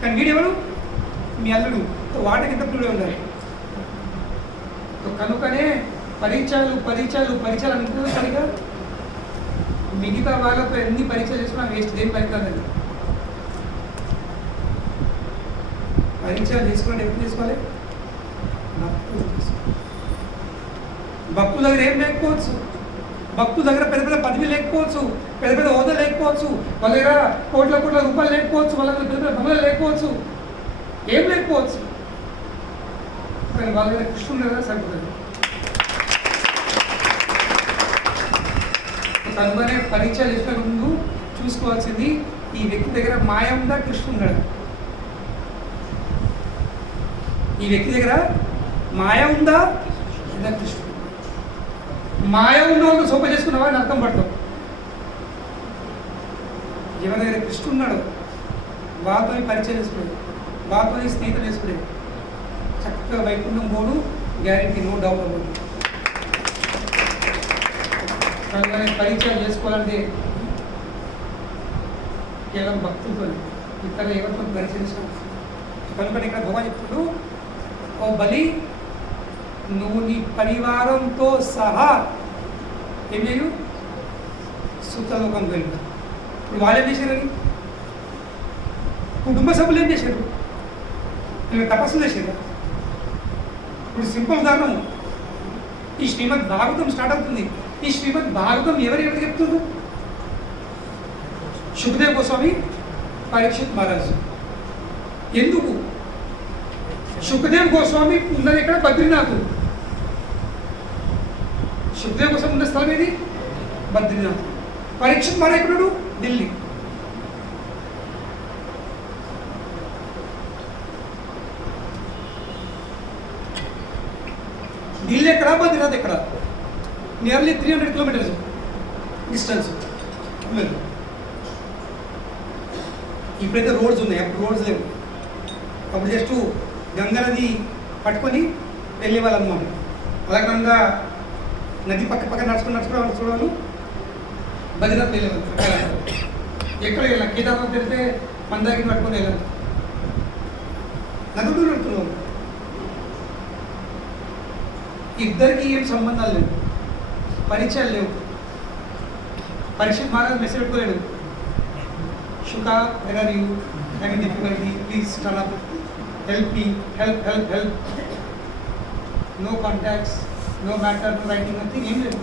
కానీ వీడెవడు? మీ అల్లుడు. వాటికి ఎంత ప్రియుడే ఉండాలి. కనుకనే పరిచయాలు పరిచయాలు పరిచయాలు అనుకుంటుంది సరిగా. మిగతా వాళ్ళతో ఎన్ని పరీక్షలు చేసుకున్నా వేస్ట్, దేని పనికిరాదండి. పరిచయాలు తీసుకోండి. ఎప్పుడు తీసుకోవాలి? భక్తుల దగ్గర ఏం లేకపోవచ్చు, భక్తుల దగ్గర పెద్ద పెద్ద పదవి లేకపోవచ్చు, పెద్ద పెద్ద హోదా లేకపోవచ్చు, వాళ్ళ దగ్గర కోట్ల కోట్ల రూపాయలు లేకపోవచ్చు, వాళ్ళ దగ్గర పెద్ద పెద్ద బంగ్లాలు లేకపోవచ్చు, ఏం లేకపోవచ్చు. కానీ వాళ్ళ దగ్గర కృష్ణుడు కదా సరిపోతుంది. కనుకనే పరిచయాలు చేసిన ముందు చూసుకోవాల్సింది ఈ వ్యక్తి దగ్గర మాయ ఉందా, కృష్ణుడు. ఈ వ్యక్తి దగ్గర మాయ ఉందా లేదా కృష్ణుడు. మాయ ఉన్న వాళ్ళు సోప చేసుకున్నావా అని అర్థం పడతాం. ఎవరి దగ్గర కృష్ణుడు ఉన్నాడు వాళ్ళతో పరిచయం చేసుకునేది, వాళ్ళతో స్నేహితులు చేసుకునేది, చక్కగా వైకుంఠం పోడు, గ్యారెంటీ, నో డౌట్ అవ్వదు. కానీ పరిచయం చేసుకోవాలంటే కేవలం భక్తులతో, ఇతరులు ఎవరితో పరిచయం చేసుకోవాలి. కనుక ఇక్కడ భగవాన్ చెప్తుడు, ఓ బలి, నువ్వు నీ పరివారంతో సహా ఏం చేయు, సుతలోకం వెళ్ళు. ఇప్పుడు వాళ్ళు ఏం చేశారని, కుటుంబ సభ్యులు ఏం చేశారు, నేను తపస్సు చేశారు. ఇప్పుడు సింపుల్ ఉదాహరణ, ఈ శ్రీమద్ భాగవతం స్టార్ట్ అవుతుంది. ఈ శ్రీమద్ భాగవతం ఎవరు చెప్తున్నారు? సుఖదేవ్ గోస్వామి, పరీక్షిత్ మహారాజు. ఎందుకు? సుఖదేవ్ గోస్వామి ఉన్నది ఎక్కడ? బద్రీనాథ్. సుఖదేవ్ గోస్వామి ఉన్న స్థలం ఏది? బద్రీనాథ్. పరీక్షిత్ మహారాజ్ ఎక్కడున్నాడు? ఢిల్లీ. ఢిల్లీ ఎక్కడ, బద్రీనాథ్ ఎక్కడ? Nearly 300 kilometres distance. ఇప్పుడైతే రోడ్స్ ఉన్నాయి, అప్పుడు రోడ్స్ లేవు. అప్పుడు జస్ట్ గంగా నది పట్టుకొని వెళ్ళేవాళ్ళు అన్నమాట. అలాగంగా నది పక్క నడుచుకుని చూడవాళ్ళు బద్రీనాథ్ వెళ్ళేవాళ్ళు. ఎక్కడ వెళ్ళాలి? కేదార్నాథ్ వెళ్తే మందాకి పట్టుకొని వెళ్ళాలి. నదుడు నడుపుతున్నాం. ఇద్దరికి ఏం సంబంధాలు లేవు, పరిచయాలు లేవు. పరీక్షిత్ మహారాజ్ మెసేజ్ పెట్టుకోలేడు, Shuka where are you, having difficulty, please turn up, help me, help help help. No contacts, no matter, no writing, nothing, ఏం లేదు.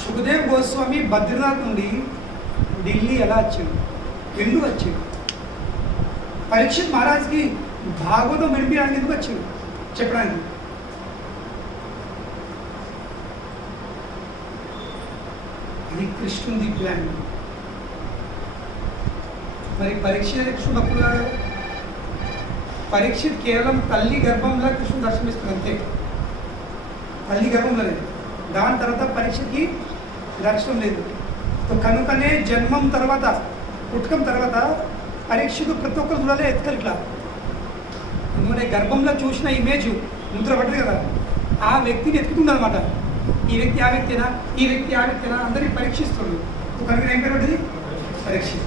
సుఖదేవ్ గోస్వామి బద్రీనాథ్ నుండి ఢిల్లీ ఎలా వచ్చాడు, ఎందుకు వచ్చాడు? పరీక్షిత్ మహారాజ్కి భాగవతం వినిపించడానికి ఎందుకు వచ్చాడు? చెప్పడానికి. అది కృష్ణుడి ప్లాన్. మరి పరీక్షిత్ కృష్ణుడు అప్పుడు కాదు. పరీక్షిత్ కేవలం తల్లి గర్భంలో కృష్ణుడు దర్శనమిస్తుంది అంతే, తల్లి గర్భంలోనే. దాని తర్వాత పరీక్షకి దర్శనం లేదు. కనుకనే జన్మం తర్వాత, పుట్టకం తర్వాత పరీక్షకు ప్రతి ఒక్కరు చూడాలి ఎత్తుకలు ఇట్లా. ఎందుకంటే గర్భంలో చూసిన ఇమేజ్ ముద్ర పడ్డది కదా, ఆ వ్యక్తిని ఎత్తుకుందనమాట. ఈ వ్యక్తి ఆ వ్యక్తినా, ఈ వ్యక్తి ఆ వ్యక్తినా, అందరినీ పరీక్షిస్తుంది. కనుక ఏం పేరు పడ్డది? Parikshit.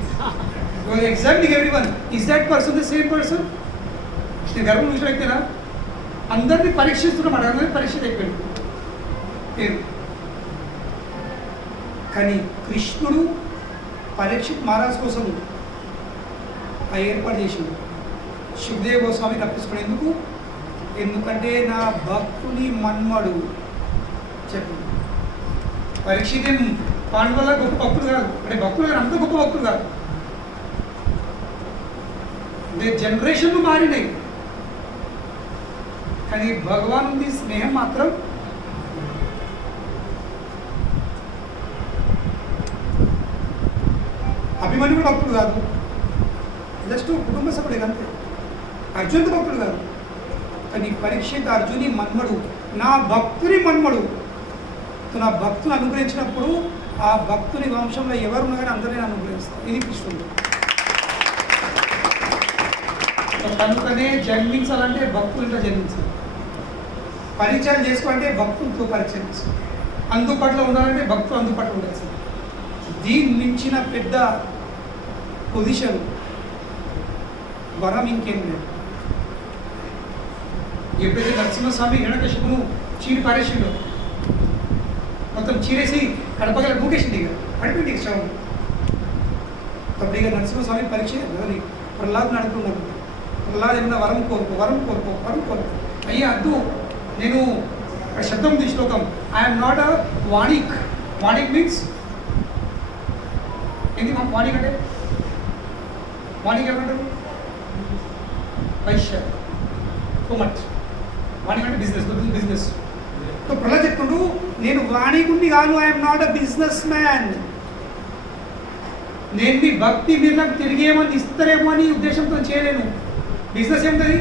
Exactly every one is that person the same person. నేను గర్భం చూసిన వ్యక్తినా, అందరినీ పరీక్షిస్తున్నమాట, అందరినీ పరీక్ష అయిపోయింది పేరు. కానీ కృష్ణుడు పరీక్షిత్ మహారాజ్ కోసం ఆ ఏర్పాటు చేసిండు. సుఖదేవ్ గోస్వామి తప్పించుకుని ఎందుకంటే నా భక్తుని మన్మడు చెప్పు. పరీక్షితం పాండవుల గొప్ప భక్తులు కాదు, అంటే భక్తులు కాదు, అంత గొప్ప భక్తులు కాదు. జనరేషన్లు మారినాయి, కానీ భగవానుడి స్నేహం మాత్రం అభిమన్యుడు భక్తుడు కాదు, జస్ట్ కుటుంబ సభ్యుడు అంతే. అర్జునుడు భక్తుడు కాదు, కానీ పరీక్షిత అర్జుని మన్మడు, నా భక్తుని మన్మడు. నా భక్తుని అనుగ్రహించినప్పుడు ఆ భక్తుని వంశంలో ఎవరున్నా కానీ అందరినీ అనుగ్రహిస్తారు. ఇది కృష్ణుడు. కనుకనే జన్మించాలంటే భక్తులతో జన్మించాలి, పరిచయం చేసుకోవాలంటే భక్తులతో పరిచయం చేసుకోవాలి, అందుబాటులో ఉండాలంటే భక్తులు అందుబాటులో ఉండాల్సింది. దీన్ని మించిన పెద్ద పొజిషన్ వరం ఇంకేం లేదు. ఎప్పుడైతే నరసింహస్వామి హిరణ్యకశిపును చీరి పారేసిండో, మొత్తం చీరేసి కడపగల దూకేసింది, ఇక పడిపోయింది శవం. అప్పుడు ఇక నరసింహస్వామి పరీక్ష అని ప్రహ్లాద్ని అడుగుతున్నాను. ప్రహ్లాద్ ఏమన్నా వరం కోరుకో, వరం కోరుకో, వరం కోరుకో. అయ్యా అద్దు, నేను శబ్దం ఉంది శ్లోకం, ఐఎమ్ నాట్ అ వాణిక్. వాణిక్ మీన్స్ ఏంటి? వాణిక్ అంటే వాణిక్ ఏమంటారు? Vysya, too much. వాణిక్ అంటే బిజినెస్, బిజినెస్. సో ప్రహ్లాద్ చెప్తుండు, నేను వాణికుణ్ణి కాను, I'm not a business man. నేను మీ భక్తి మీరు నాకు తిరిగి ఏమని ఇస్తారేమో అని ఉద్దేశంతో చేయలేను. బిజినెస్ ఏముంటుంది?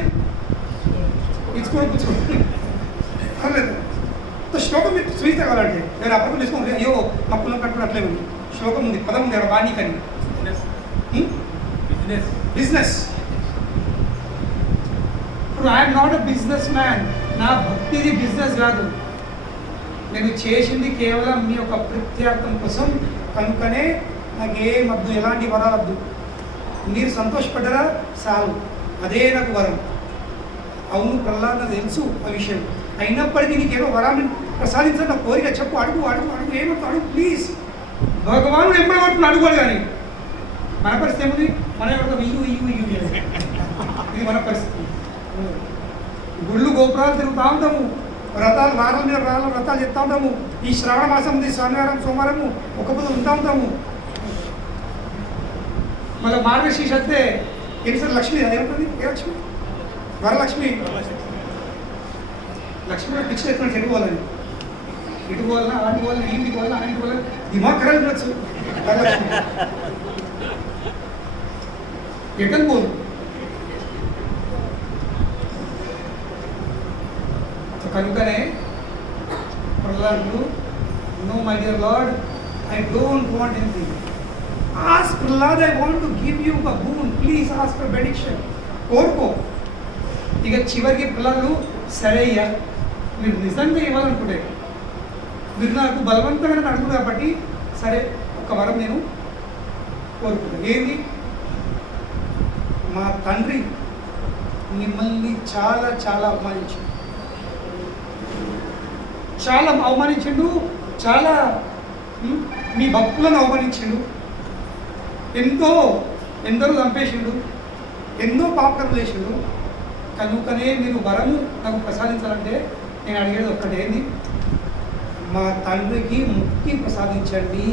ఇచ్చుకోవడం, పుచ్చుకోవడం. లేదు. శ్లోకం మీరు చూస్తే కావాలంటే వేరే అప్పుడు తీసుకోండి. అయ్యో మా కులం కట్టుకుని అట్లే ఉంది. శ్లోకం ఉంది, పదం ఉంది, వాణిక్ అని. బిజినెస్. ఇప్పుడు I'm not a business man. నా భక్తిది బిజినెస్ కాదు, నేను చేసింది కేవలం మీ యొక్క ప్రత్యార్థం కోసం. కనుకనే నాకు ఏమద్దు, ఎలాంటి వరాలద్దు, మీరు సంతోషపడ్డరా చాలు, అదే నాకు వరం. అవును ప్రహ్లాద్, నాకు తెలుసు ఆ విషయం. అయినప్పటికీ నీకేదో వరాన్ని ప్రసాదించాలి, నా కోరిక చెప్పు, అడుగు అడుగు అడుగు, ఏమంటూ అడుగు ప్లీజ్. భగవానుడు ఎంబడబడుతున్నా అడుగువాలి. కానీ మన పరిస్థితి ఏముంది? మనం ఎవరితో ఇయ్యు ఇయ్యు ఇయ్యు, ఇది మన పరిస్థితి. గుళ్ళు గోపురాలు తిరుగుతూ ఉంటాము, వ్రతాలు వారాల మీద వ్రతాలు చెప్తూ ఉంటాము. ఈ శ్రావణ మాసం ఉంది, శనివారం సోమవారము ఒక పొద్దు ఉంటా ఉంటాము. మళ్ళీ మార్గశీర్ష వస్తే ఎన్నిసార్లు లక్ష్మి, అదేమిటది? ఏ లక్ష్మి? వరలక్ష్మి. లక్ష్మి కూడా పిచ్చి ఎత్తున చెడిపోవాలని, ఇటు పోవాలన్నా అలాంటి పోవాలని, ఇంటికి పోవాలన్నా అలాంటి పోవాలని దిమాగ్ ఖరాబ్ ఉండొచ్చు. వరలక్ష్మి ఎటన్ పోదు. కనుకనే ప్రహ్లాదుడు, no my dear Lord, I don't want anything. Ask Prahlad, I want to give you a boon, please ask for benediction. కోరుకో. ఇక చివరికి ప్రహ్లాదుడు, సరే అయ్యా మీరు నిజంగా ఇవ్వాలనుకుంటే, మీరు నాకు బలవంతంగా అడుగురు కాబట్టి సరే ఒక వరం నేను కోరుకుంటాను. ఏంది? మా తండ్రి మిమ్మల్ని చాలా చాలా అవమానించాడు, చాలా అవమానించిండు, చాలా మీ భక్తులను అవమానించిండు, ఎందరో చంపేసిండు, ఎన్నో పాపకర్మలు చేసిండు. కనుకనే మీరు వరము నాకు ప్రసాదించాలంటే నేను అడిగేది ఒక్కటి, ఏంది? మా తండ్రికి ముక్తి ప్రసాదించండి.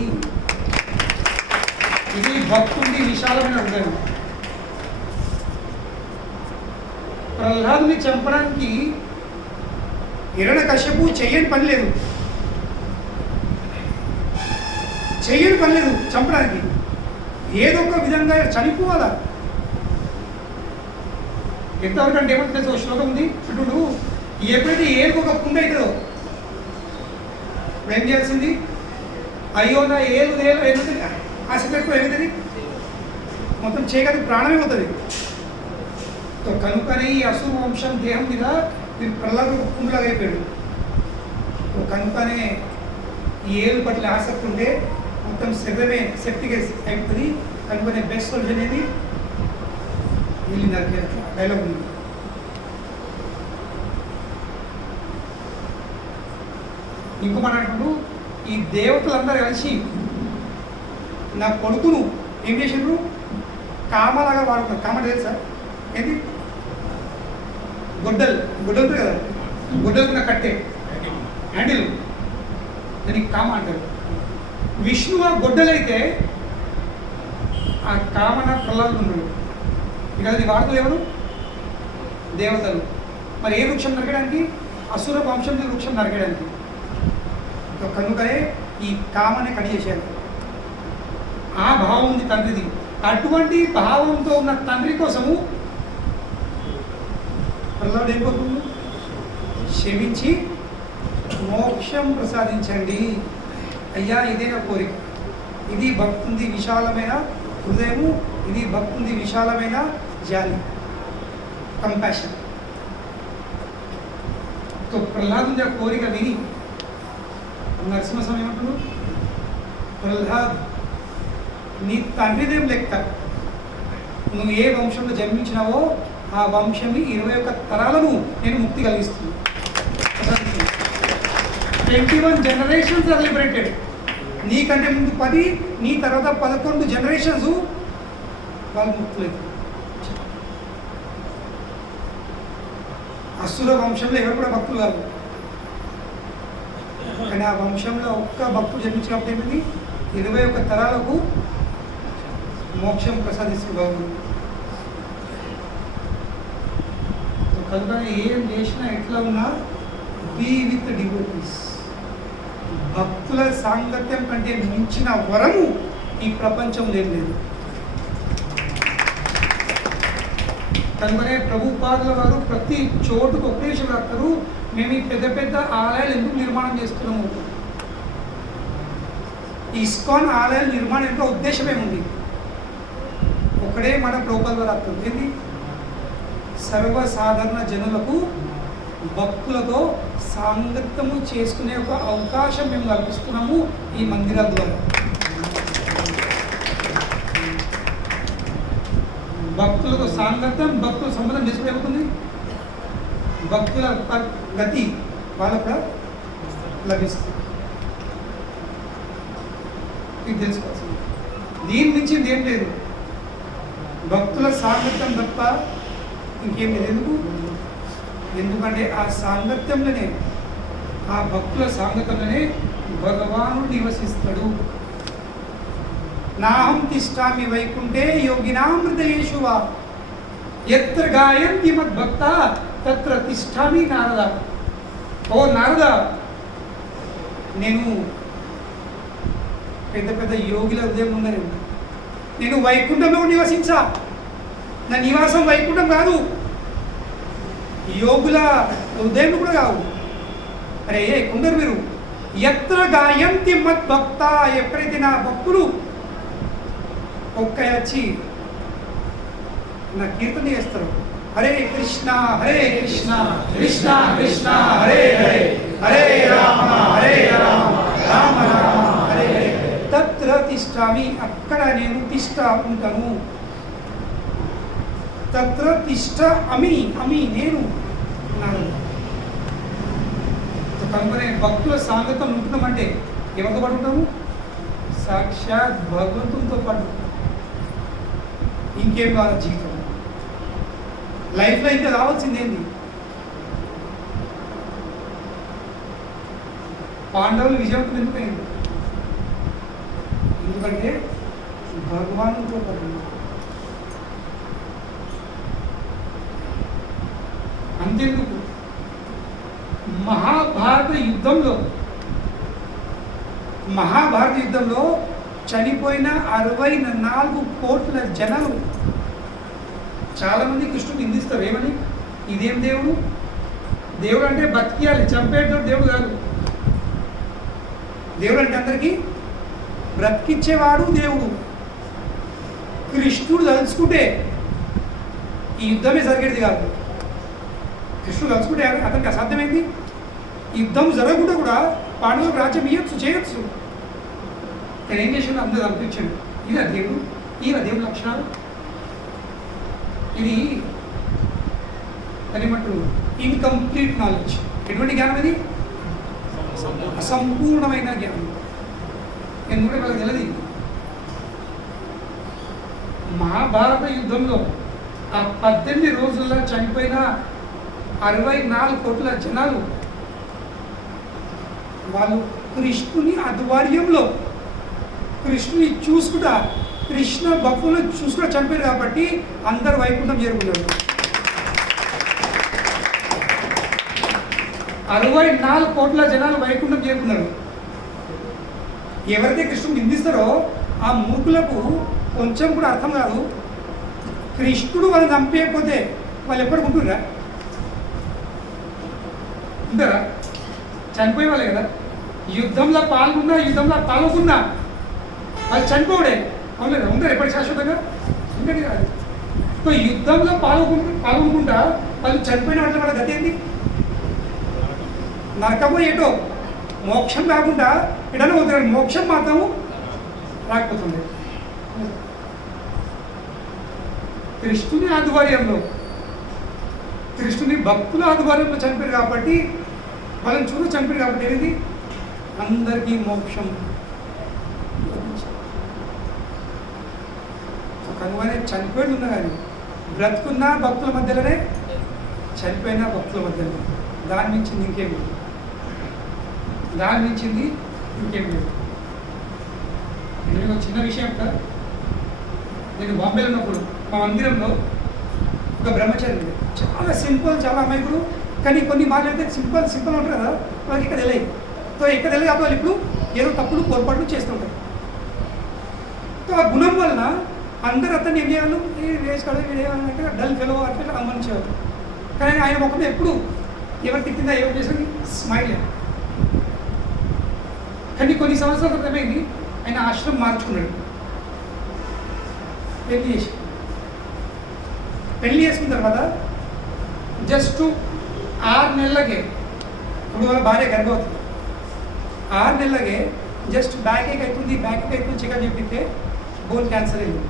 ఇది భక్తుడి విశాలమైన హృదయం. ప్రహ్లాదుని చంపడానికి హిరణ్యకశిపు చెయ్యని పని లేదు, చంపడానికి. ఏదో ఒక విధంగా చనిపోవాలా. ఎంతవరకు అంటే ఏమంటే ఒక శ్లోకం ఉంది, ఇప్పుడు ఎప్పుడైతే ఏరుకు ఒక పుండు అవుతుందో ఇప్పుడు ఏం చేయాల్సింది? అయ్యో నా ఏలు ఏలుతుంది, ఆశ పెట్టుకో, ఏమవుతుంది? మొత్తం చేయగలిగి ప్రాణమే పోతుంది. కనుకనే ఈ అసుర వంశం దేహం మీద ప్రహ్లాదు పుండులాగా అయిపోయాడు. కనుకనే ఈ ఏలు పట్ల ఆసక్తి ఉంటే మొత్తం శరీరమే శక్తిగా అయిపోతుంది. కనుకనే బెస్ట్ సొల్యూషన్ అనేది వెళ్ళింది. డైలాగ్ ఉంది. ఇంకో మాట్లాడుకుంటూ ఈ దేవతలందరూ కలిసి నా కొడుకును ఏం చేసిండ్రు? కామలాగా వాడుకున్నారు. కామ తెలుసా ఏంటి? గుడ్డలు ఉంటుంది కదా, గుడ్డలుకున్న కట్టే హ్యాండిల్, దానికి కామ అంటారు. విష్ణువు ఆ గొడ్డలైతే ఆ కామన ప్రహ్లాదుడు ఉన్నాడు. ఇక అది వాడుతుంది ఎవరు? దేవతలు. మరి ఏ వృక్షం నరకడానికి? అసుర వంశం వృక్షం నరకడానికి. కనుకనే ఈ కామని కడి చేశారు. ఆ భావం ఉంది తండ్రిది. అటువంటి భావంతో ఉన్న తండ్రి కోసము ప్రహ్లాదుడు ఏం కోరుకుంది? క్షమించి మోక్షం ప్రసాదించండి అయ్యా, ఇదే నా కోరిక. ఇది భక్తుంది విశాలమైన హృదయము, ఇది భక్తుంది విశాలమైన జాలి, కంపాషన్. తో ప్రహ్లాదుని ఆ కోరిక విని నరసింహస్వామి ఏమంటున్నాడు? ప్రహ్లాద్, నీ తండ్రిదేం లెక్క, నువ్వు ఏ వంశంలో జన్మించినావో ఆ వంశంని 21 తరాలను నేను ముక్తి కలిగిస్తుంది. 21 జనరేషన్స్ ఆర్ లిబరేటెడ్. నీకంటే ముందు 10, నీ తర్వాత 11 జనరేషన్స్ వాళ్ళు ముక్తులేదు. అసుర వంశంలో ఎవరు కూడా భక్తులు కాదు, కానీ ఆ వంశంలో ఒక్క భక్తుడు జన్మించినప్పుడు ఏమిటి? 21 తరాలకు మోక్షం ప్రసాదిస్తూ బాగుంది. కనుక ఏం చేసినా ఎట్లా ఉన్నా బీ విత్ డివోటీస్. భక్తుల సాంగత్యం కంటే మించిన వరము ఈ ప్రపంచం లేదు. కనుకనే ప్రభుపాదుల వారు ప్రతి చోటుకు ఒకటే విషయం రాస్తారు, మేము ఈ పెద్ద పెద్ద ఆలయాలు ఎందుకు నిర్మాణం చేస్తున్నాము? ఈ ఇస్కాన్ ఆలయాల నిర్మాణం యొక్క ఉద్దేశం ఏముంది? ఒకడే మన ప్రభుపాదుల వారు రాస్తారు, ఏంటి? సర్వసాధారణ జనులకు భక్తులతో సాంగత్యము చేసుకునే ఒక అవకాశం మేము కల్పిస్తున్నాము ఈ మందిరాల ద్వారా. భక్తులతో సాంగత్యం, భక్తుల సంబంధం చేసుకుని ఏమవుతుంది? భక్తుల గతి వాళ్ళకు లభిస్తుంది. ఇది తెలుసుకోవాల్సింది. దీని మించింది ఏం లేదు. భక్తుల సాంగత్యం తప్ప ఇంకేం లేదు. ఎందుకంటే ఆ సాంగత్యంలోనే, ఆ భక్తుల సాంగత్యంలోనే భగవానుడు నివసిస్తాడు. నాహం తిష్టామి వైకుంఠే యోగినాం హృదయేషు వా యత్ర గాయంతి మద్భక్త తత్ర తిష్టామి నారద. ఓ నారద, నేను పెద్ద పెద్ద యోగుల హృదయం ఉందని నేను వైకుంఠంలో నివసించా. నా నివాసం వైకుంఠం కాదు, యోగుల హృదయం కూడా కావు. అరే కొందరు మీరు ఎత్ర గాయంతి మద్భక్త, ఎప్పుడైతే నా భక్తులు ఒక్క వచ్చి నా కీర్తన చేస్తారు, హరే కృష్ణ కృష్ణ కృష్ణ హరే హరే, హరే రామ రామ రామ హరే హరే, తత్ర తిష్టామి, అక్కడ నేను తిష్ట ఉంటాను. తత్ర తిష్ట అమి, నేను ఉన్నాను. కనుకనే భక్తుల సాంగత్యం ఉంటున్నామంటే ఎవరితో పాటు ఉంటాము? సాక్షాత్ భగవంతునితో పాటు. ఇంకేం కాదు జీవితం. లైఫ్లో ఇంకా రావాల్సింది ఏంటి? పాండవులు విజయవంతం ఎందుకైంది? ఎందుకంటే భగవానుతో పాటు. అంతెందుకు, మహాభారత యుద్ధంలో చనిపోయిన 64 కోట్ల జనాలు చాలామంది కృష్ణుడు నిందిస్తారు. ఏమని? ఇదేం దేవుడు? దేవుడు అంటే బతికియాలి, చంపేటోడు దేవుడు కాదు. దేవుడు అంటే అందరికీ బ్రతికిచ్చేవాడు దేవుడు. కృష్ణుడు తలుచుకుంటే ఈ యుద్ధమే జరిగేది కాదు. కృష్ణుడు తలుచుకుంటే అతనికి అసాధ్యమైంది. యుద్ధం జరగకుండా కూడా పాండవులకు రాజ్యం చేయొచ్చు. కానీ ఏం చేసాడు? అందరూ అనిపించాడు. ఇది దేవుడు, ఈ దేవుడు లక్షణాలు. ఇది ఏమంటారు? Incomplete knowledge. ఎటువంటి జ్ఞానం ఇది? అసంపూర్ణమైన జ్ఞానం. ఎందుకంటే వాళ్ళకి తెలియదు. మహాభారత యుద్ధంలో ఆ 18 రోజుల్లో చనిపోయిన 64 కోట్ల జనాలు వాళ్ళు కృష్ణుని ఆధ్వర్యంలో కృష్ణుని చూసుకుంటా కృష్ణ భక్తులను చూసుకుంటా చనిపోయారు కాబట్టి అందరు వైకుంఠం చేరుకున్నారు. 64 కోట్ల జనాలు వైకుంఠం చేరుకున్నారు. ఎవరైతే కృష్ణుని నిందిస్తారో ఆ మూకులకు కొంచెం కూడా అర్థం కాదు. కృష్ణుడు వాళ్ళని చంపేయకపోతే వాళ్ళు ఎప్పటికి ఉంటున్నారా? ఉంటారా? చనిపోయే వాళ్ళే కదా. యుద్ధంలో పాల్గొన్నా వాళ్ళు చనిపోవడే అవును ఉంటారు ఎప్పటి శాశ్వతంగా ఉండేది కాదు. సో యుద్ధంలో పాల్గొనుకుంటా వాళ్ళు చనిపోయిన వాళ్ళ వాళ్ళ గతి ఏంటి? నరకమో ఏటో మోక్షం కాకుండా ఎడన పోతున్నాడు. మోక్షం మాత్రము రాకపోతుంది. కృష్ణుని ఆధ్వర్యంలో కృష్ణుని భక్తుల ఆధ్వర్యంలో చనిపోయారు కాబట్టి వాళ్ళని చనిపోయారు కాబట్టి ఏది అందరికీ మోక్షం కనువనే చనిపోయి ఉన్నా కానీ బ్రతుకున్న భక్తుల మధ్యలోనే చనిపోయిన భక్తుల మధ్యలో దాని మించింది ఇంకేం లేదు. నేను ఒక చిన్న విషయం కదా, నేను బాంబేలో ఉన్నప్పుడు మా మందిరంలో ఒక బ్రహ్మచారి ఉంది. చాలా సింపుల్, చాలా అమాయకుడు. కానీ కొన్ని మాట్లాడితే సింపుల్ ఉంటారు కదా, వాళ్ళకి ఇక్కడ తెలియదు. సో ఇక్కడ తెలియదు కాబట్టి వాళ్ళు ఇప్పుడు ఏదో తప్పులు పొరపాట్లు చేస్తుంటారు. సో ఆ గుణం వలన అందరూ అతన్ని ఏం చేయాలి, వేసుకోవడం వీడేమంటే డల్ ఫెలో అట్లా గమనించేవారు. కానీ ఆయన ముఖం ఎప్పుడు ఎవరు తిట్టిందా ఏం చేసేది స్మైల్. కానీ కొన్ని సంవత్సరాల క్రితమైంది ఆయన ఆశ్రమం మార్చుకున్నాడు. పెళ్లి చేసుకున్న తర్వాత జస్ట్ 6 నెలలకే ఇప్పుడు వాళ్ళ భార్య గర్భవతి 6 నెలలకే జస్ట్ బ్యాక్ ఏక్ అవుతుంది చెకప్ చెప్పితే బోన్ క్యాన్సర్ అయింది.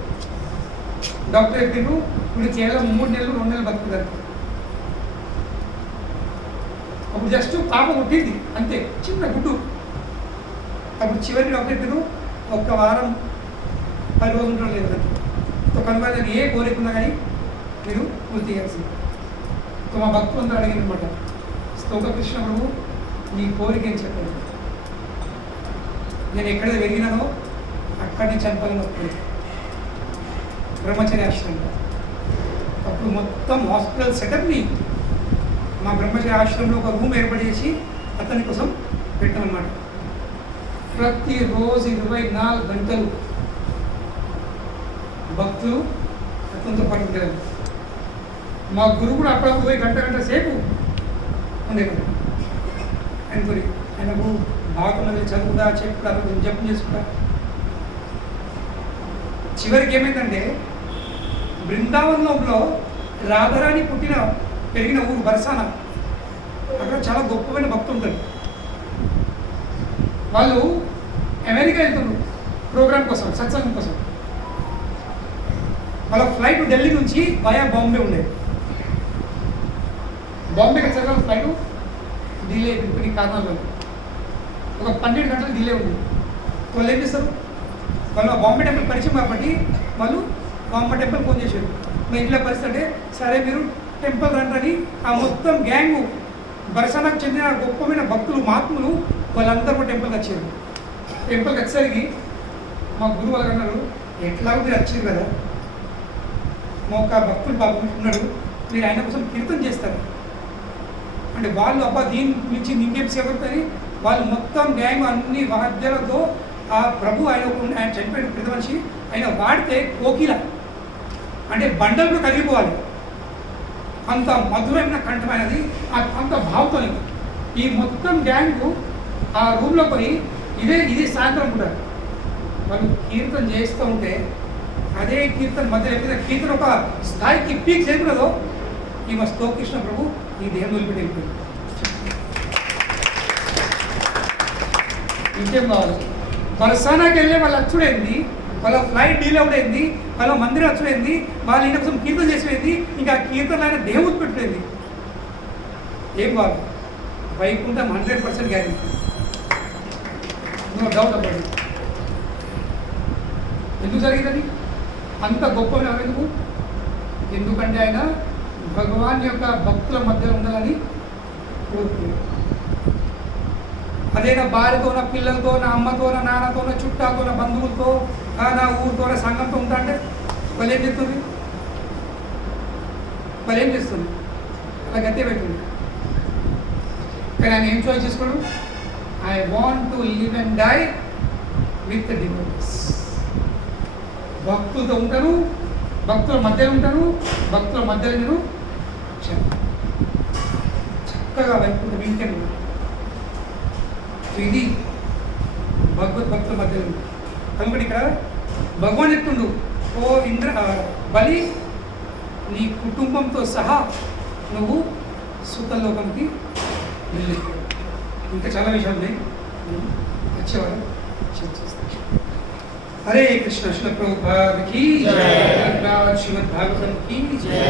డాక్టర్ చెప్పారు ఇప్పుడు కేవలం 3 నెలలు 2 నెలలు బతుకుతారు. అప్పుడు జస్ట్ పాప పుట్టింది అంతే, చిన్న గుడ్డు. అప్పుడు చివరికి డాక్టర్ చెప్పారు 1 వారం 10 రోజులు ఉండడం లేదు అంతే. సో కనుక నేను ఏ కోరికున్నా కానీ మీరు పూర్తి చేయాల్సింది. సో మా భక్తులు అందరూ అడిగింది అనమాట, స్తోక కృష్ణ ప్రభు నీ కోరిక ఏం చెప్పాను. నేను ఎక్కడైతే వెరిగినానో అక్కడి నుంచి చనిపోవాలని వస్తుంది బ్రహ్మచర్య ఆశ్రమంలో. అప్పుడు మొత్తం హాస్పిటల్ సెటప్ని మా బ్రహ్మచర్య ఆశ్రమంలో ఒక రూమ్ ఏర్పాటు చేసి అతని కోసం పెట్టామన్నమాట. ప్రతిరోజు 24 గంటలు భక్తులు అతనితో పాటు ఉండేవారు. మా గురువు కూడా అప్పుడప్పుడు పోయి గంట సేపు ఉండేవారు. ఆయనకు బాగున్నది చదువుదా చెప్పుకుంటారు, జపం చేసుకుంటా. చివరికి ఏమైందంటే బృందావనంలో రాధారాణి పెరిగిన ఊరు బర్సానా, అక్కడ చాలా గొప్పమైన భక్తులు ఉంటారు. వాళ్ళు అమెరికా వెళ్తున్నారు ప్రోగ్రామ్ కోసం, సత్సంగం కోసం. వాళ్ళ ఫ్లైట్ ఢిల్లీ నుంచి వయా బాంబే ఉండేది. బాంబేకి వచ్చాక ఫ్లైట్ డిలే అయిపోయింది కొన్ని కారణాల వల్ల. ఒక 12 గంటలు డిలే ఉంది. వాళ్ళు ఏం చేస్తారు, వాళ్ళు బాంబే టెంపుల్ పరిచయం కాబట్టి వాళ్ళు బాంబే టెంపుల్ ఫోన్ చేశారు. మా ఇంట్లో పరిస్థితి అంటే సరే మీరు టెంపుల్ రండి. ఆ మొత్తం గ్యాంగు బర్సానాకు చెందిన గొప్పమైన భక్తులు మహాత్ములు వాళ్ళందరూ టెంపుల్కి వచ్చారు. టెంపుల్కి వచ్చేసరికి మా గురువు వాళ్ళు అన్నారు, ఎట్లాగో మీరు వచ్చారు కదా, మా ఒక భక్తులు బాగుంటున్నాడు, మీరు ఆయన కోసం కీర్తన చేస్తారు అంటే వాళ్ళు అబ్బా దీని నుంచి ఇంకేం సేవని వాళ్ళు మొత్తం గ్యాంగ్ అన్ని వాద్యాలతో ఆ ప్రభు ఆయన చనిపోయిన పెద్ద మనిషి ఆయన వాడితే కోకిల అంటే బండలు కరిగిపోవాలి, అంత మధురమైన కంఠమైనది, అంత భావంతో ఈ మొత్తం గ్యాంగు ఆ రూమ్లో పోయి ఇది సాయంత్రం కూడా వాళ్ళు కీర్తన చేస్తూ ఉంటే అదే కీర్తన మధ్య ఎప్పుడైతే కీర్తన ఒక స్థాయికి పీక్ చేరుకున్నదో ఈ మా స్తోక కృష్ణ ప్రభు ఈ దేహం వదిలిపెట్టి వెళ్ళిపోయింది. ఇంకేం కావాలి, బర్సానాకి వెళ్ళే వాళ్ళ అచ్చుడైంది, వాళ్ళ ఫ్లైట్ డీల్ అవుట్ అయింది, వాళ్ళ మందిరం అచ్చుడైంది, వాళ్ళు ఈయన కోసం కీర్తన చేసిపోయింది. ఇంకా కీర్తన ఆయన దేహం వదిలిపెట్టిపోయింది. ఏం కావాలి, Vaikuntham 100% guarantee, no doubt about it. ఎందుకు జరిగిందని అంత గొప్పగా ఎందుకు? ఎందుకంటే ఆయన భగవాన్ యొక్క భక్తుల మధ్యలో ఉండాలని కోరుకున్నాడు. అదే నా భార్యతో, నా పిల్లలతో, నా అమ్మతో, నా నాన్నతో, నా చుట్టాలతో, నా బంధువులతో, నా ఊరితో, నా సంఘంతో ఉంటా అంటే వాళ్ళు ఏం చేస్తుంది? వాళ్ళు ఏం చేస్తుంది? అలా గట్టే పెట్టింది. కానీ ఆయన ఏం చాయిస్ చేసుకోడు? I want to live and die with the devotees. భక్తులతో ఉంటాను, భక్తుల మధ్యలో ఉంటాను, భక్తుల మధ్యలో నేను చక్కగా వైకుంఠ వింటాను. ఇది భక్తుల మధ్యలో ఉంది. కాబట్టి ఇక్కడ భగవాన్ ఎట్టుండు, ఓ బలి నీ కుటుంబంతో సహా నువ్వు సుతలోకంకి వెళ్ళి. ఇంకా చాలా విషయాలు ఉన్నాయి, వచ్చేవారు చర్చిస్తాం. హరే కృష్ణ. శ్రీల ప్రభుపాద కీ జై. శ్రీమద్ భాగవతం కీ జై.